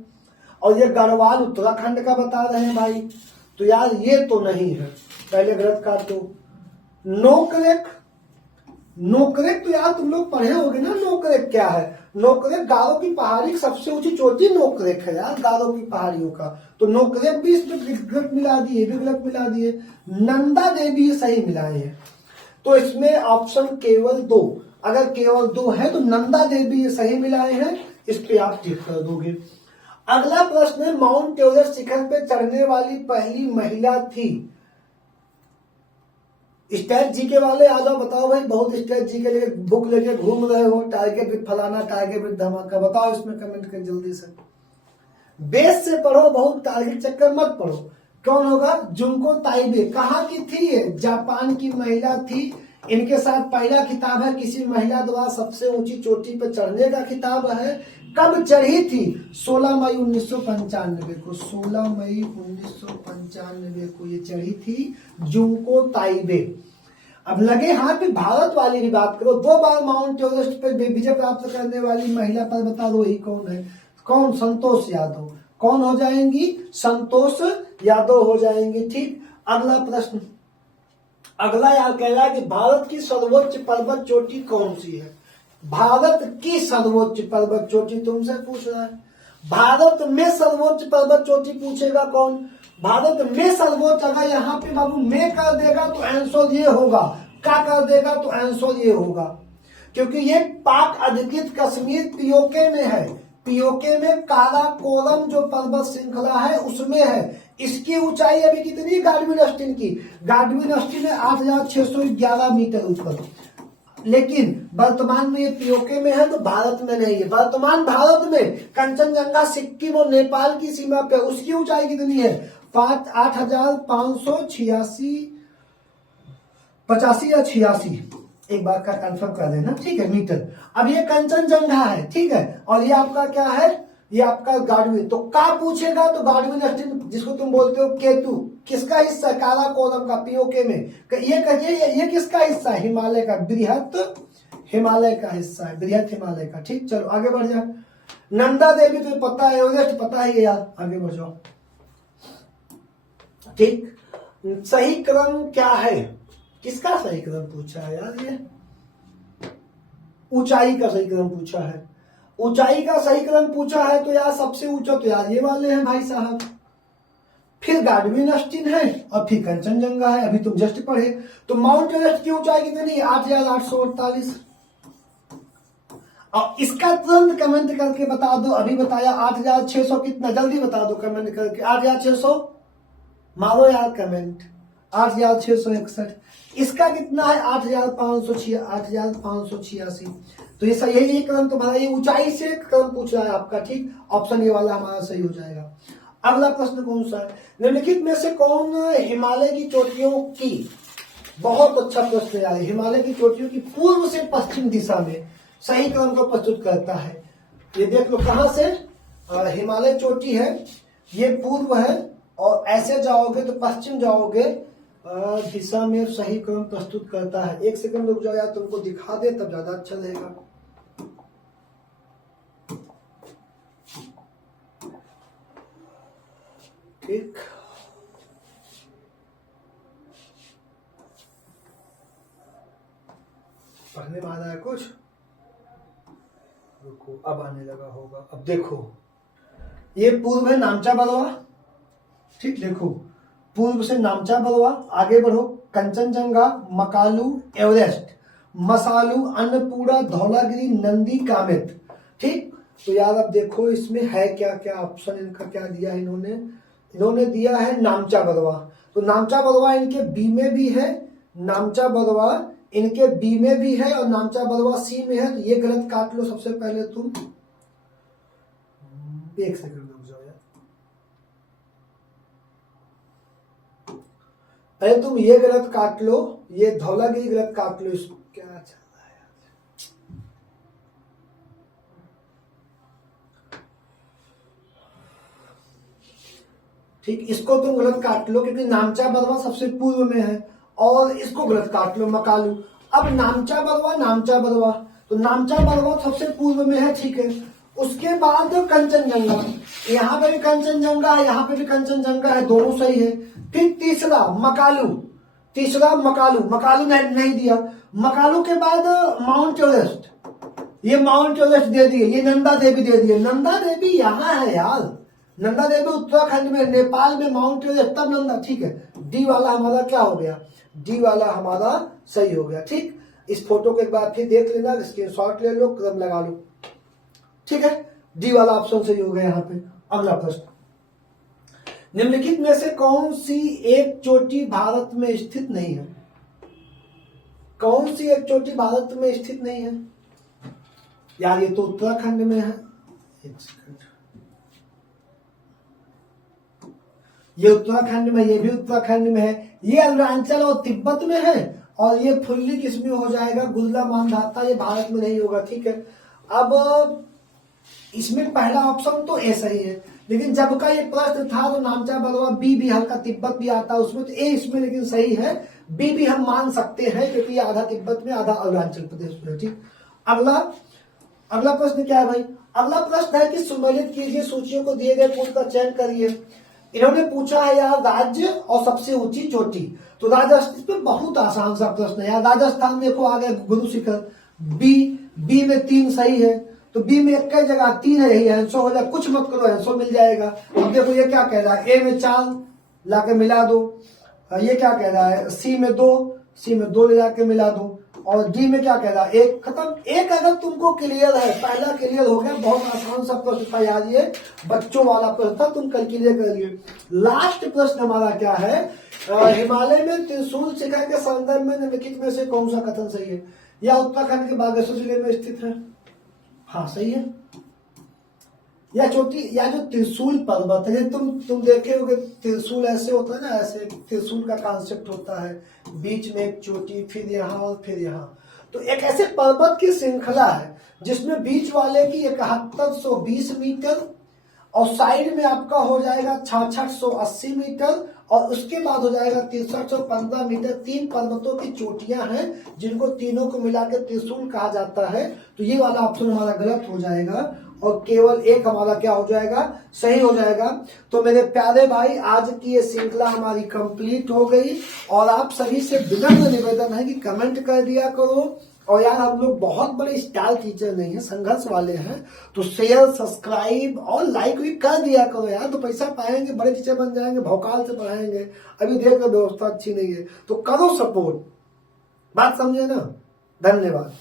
और ये गढ़वाल उत्तराखंड का बता रहे हैं भाई, तो यार ये तो नहीं है, पहले गलत काट दो। नोकरेक, नोकरेक तो यार तुम लोग पढ़े होगे ना, नोकरेक क्या है? नोकरेक गारो की पहाड़ी की सबसे ऊंची चोटी नोकरेक है यार, गारो की पहाड़ियों का। तो नोकरेक भी इसमें गलत मिला दिए, भी गलत मिला दिए। नंदा देवी सही मिलाए हैं, तो इसमें ऑप्शन केवल 2, अगर केवल 2 है तो नंदा देवी सही मिलाए हैं, इस पे आप टिक कर दोगे। अगला प्रश्न है, माउंट एवरेस्ट शिखर पे चढ़ने वाली पहली महिला थी। स्टेट जीके वाले आ जाओ, बताओ भाई। बहुत स्टेट जीके लेके बुक लेके घूम रहे हो, टारगेट विद फलाना, टारगेट विद धमाका, बताओ इसमें कमेंट कर जल्दी से। बेस से पढ़ो, बहुत टारगेट चक्कर मत पढ़ो। कौन होगा? जुंको ताइबे। कहाँ की थी ये? जापान की महिला थी। इनके साथ पहला खिताब है किसी महिला द्वारा सबसे ऊंची चोटी पर चढ़ने का खिताब है। कब चढ़ी थी? 16 मई 1995 को। 16 मई 1995 को ये चढ़ी थी जुंको ताइबे। अब लगे हाथ पे भारत वाली भी बात करो। 2 बार माउंट एवरेस्ट पर विजय प्राप्त करने वाली महिला पर बता दो ही कौन है? कौन? संतोष यादव। कौन हो जाएंगी? संतोष यादव हो जाएंगी। ठीक। अगला प्रश्न, अगला यार कह रहा है कि भारत की सर्वोच्च पर्वत चोटी कौन सी है? भारत की सर्वोच्च पर्वत चोटी तुमसे पूछ रहा है। भारत में सर्वोच्च पर्वत चोटी पूछेगा कौन? भारत में सर्वोच्च, अगर यहाँ पे बाबू में कर देगा तो आंसर ये होगा, क्या कर देगा तो आंसर ये होगा, क्योंकि ये पाक अधिकृत कश्मीर पीओके में है। पीओके में काराकोरम जो पर्वत श्रृंखला है उसमें है। इसकी ऊंचाई अभी कितनी? गार्डविन अस्टीन की, गार्डविन अस्टीन है 8611 मीटर ऊपर। लेकिन वर्तमान में ये पीओके में है, तो भारत में नहीं है। वर्तमान भारत में कंचनजंगा सिक्किम और नेपाल की सीमा पे, उसकी ऊंचाई कितनी है? 8586, 85 या 86, एक बार का कंफर्म कर देना, ठीक है, मीटर। अब ये कंचनजंगा है, ठीक है, और ये आपका क्या है? ये आपका गार्डविन। तो का पूछेगा तो गार्डविन अस्टीन, जिसको तुम बोलते हो केतु, किसका हिस्सा? काराकोरम का, पीओके में। ये कहिए ये किसका हिस्सा है? हिमालय का, बृहत हिमालय का हिस्सा है, बृहत हिमालय का। ठीक, चलो आगे बढ़ जाओ। नंदा देवी तो पता है, एवरेस्ट पता है यार, आगे बढ़ जाओ। ठीक, सही क्रम क्या है? किसका सही क्रम पूछा है यार? ये ऊंचाई का सही क्रम पूछा है। ऊंचाई का सही क्रम पूछा है तो यार सबसे ऊंचा तो यार ये वाले हैं भाई साहब, फिर गार्डविन अस्टीन है और फिर कंचनजंगा है, अभी तुम जस्ट पढ़े। तो माउंट एवरेस्ट की ऊंचाई कितनी? 8848। और इसका तुरंत कमेंट करके बता दो। अभी बताया 8600, कितना? जल्दी बता दो कमेंट करके। 8600 मारो यार कमेंट। 8661। इसका कितना है? 8586। तो ये सही, यही क्रम तुम्हारा, ये ऊंचाई से क्रम पूछ रहा है आपका। ठीक, ऑप्शन ये वाला हमारा सही हो जाएगा। अगला प्रश्न कौन सा है? निम्नलिखित में से कौन हिमालय की चोटियों की, बहुत अच्छा प्रश्न यार, हिमालय की चोटियों की पूर्व से पश्चिम दिशा में सही क्रम को प्रस्तुत करता है? ये देख लो, कहां से हिमालय चोटी है, ये पूर्व है, और ऐसे जाओगे तो पश्चिम जाओगे दिशा में सही क्रम प्रस्तुत करता है। एक सेकंड रुक जाओ यार, तुमको दिखा दे तब ज्यादा अच्छा रहेगा। ठीक, पढ़ने में आ रहा है कुछ? रुको, अब आने लगा होगा। अब देखो, ये पूर्व है नामचा बरवा। ठीक, देखो पूर्व से नामचा बरवा, आगे बढ़ो, कंचनजंगा, मकालू, एवरेस्ट, मसालू, अन्नपूर्णा, धौलागिरी, नंदी, कामेत। ठीक, तो यार अब देखो इसमें है क्या क्या ऑप्शन, इनका क्या दिया है इन्होंने दिया है नामचा बदवा। तो नामचा बदवा इनके बी में भी है, नामचा बदवा इनके बी में भी है और नामचा बदवा सी में है। तो ये गलत काट लो सबसे पहले तुम, एक सेकंड रुक जाओ यार। अरे तुम ये गलत काट लो, ये धौलागिरी गलत काट लो। इसको क्या चल रहा है यार। ठीक, इसको तुम गलत काट लो क्योंकि नामचा बदवा सबसे पूर्व में है, और इसको गलत काट लो मकालू। अब नामचा बदवा, तो नामचा बदवा सबसे पूर्व में है, ठीक है। उसके बाद कंचनजंगा, यहाँ पे भी कंचनजंगा है, यहाँ पे भी कंचनजंगा है, दोनों सही है। फिर तीसरा मकालू, मकालू नहीं दिया। मकालू के बाद माउंट एवरेस्ट, ये माउंट एवरेस्ट दे दिए, ये नंदा देवी दे दिए। नंदा देवी यहाँ है यार, नंदा देवी उत्तराखंड में, नेपाल में माउंट एवरेस्ट, तब नंदा, ठीक है। डी वाला हमारा क्या हो गया, डी वाला हमारा सही हो गया। ठीक, इस फोटो को एक बार फिर देख लेना, स्क्रीनशॉट ले लो, कदम लगा लो, ठीक है। डी वाला ऑप्शन सही हो गया यहाँ पे। अगला प्रश्न, निम्नलिखित में से कौन सी एक चोटी भारत में स्थित नहीं है? कौन सी एक चोटी भारत में स्थित नहीं है यार? ये तो उत्तराखंड में है, एक सेकंड, ये उत्तराखंड में, ये भी उत्तराखंड में है, ये अरुणाचल और तिब्बत में है, और ये फुल्ली किसमें हो जाएगा, गुजला मानधाता, ये भारत में नहीं होगा, ठीक है। अब इसमें पहला ऑप्शन तो ए सही है, लेकिन जब का ये प्रश्न था तो नामचा बदवा बी भी हल्का तिब्बत भी आता है उसमें, तो ए इसमें लेकिन सही है। बी भी हम मान सकते हैं क्योंकि आधा तिब्बत में आधा अरुणाचल प्रदेश में, ठीक। अगला प्रश्न क्या है भाई? अगला प्रश्न है कि सुमेलित कीजिए सूचियों को दिए गए पुत्र का चयन करिए। इन्होंने पूछा है यार राज्य और सबसे ऊंची चोटी, तो राजस्थान, इस पे बहुत आसान सा प्रश्न है यार। राजस्थान देखो आ गया गुरु शिखर, बी में 3 सही है, तो बी में एक जगह 3 है, यही आंसर हो जाए, कुछ मत करो आंसर मिल जाएगा। अब देखो ये क्या कह रहा है, ए में 4 लाके मिला दो, ये क्या कह रहा है, सी में 2 ले जाके मिला दो, और डी में क्या कह रहा है, 1, खत्म। एक अगर तुमको क्लियर है, पहला क्लियर हो गया, बहुत आसान सा प्रश्न था यार, ये बच्चों वाला प्रश्न था, तुम कल क्लियर कर लिए। लास्ट प्रश्न हमारा क्या है, हिमालय में त्रिशूल शिखर के संदर्भ में निम्नलिखित में से कौन सा कथन सही है? या उत्तराखंड के बागेश्वर जिले में स्थित है, हाँ सही है। या चोटी, या जो त्रिशूल पर्वत है, तुम देखे होगे त्रिशूल ऐसे होता है ना, ऐसे त्रिशूल का कॉन्सेप्ट होता है, बीच में एक चोटी, फिर यहाँ और फिर यहाँ। तो एक ऐसे पर्वत की श्रृंखला है जिसमें बीच वाले की 7120 मीटर और साइड में आपका हो जाएगा 6680 मीटर, और उसके बाद हो जाएगा 6315 मीटर। 3 पर्वतों की चोटियां हैं जिनको तीनों को मिलाकर त्रिशूल कहा जाता है। तो ये वाला ऑप्शन हमारा गलत हो जाएगा और केवल एक हमारा क्या हो जाएगा, सही हो जाएगा। तो मेरे प्यारे भाई, आज की ये श्रृंखला हमारी कंप्लीट हो गई, और आप सभी से विनम्र निवेदन है कि कमेंट कर दिया करो। और यार हम लोग बहुत बड़े स्टाइल टीचर नहीं है, संघर्ष वाले हैं, तो शेयर, सब्सक्राइब और लाइक भी कर दिया करो यार, तो पैसा पाएंगे, बड़े टीचर बन जाएंगे, भौकाल से पढ़ाएंगे। अभी देख लो व्यवस्था अच्छी नहीं है, तो करो सपोर्ट, बात समझे ना। धन्यवाद।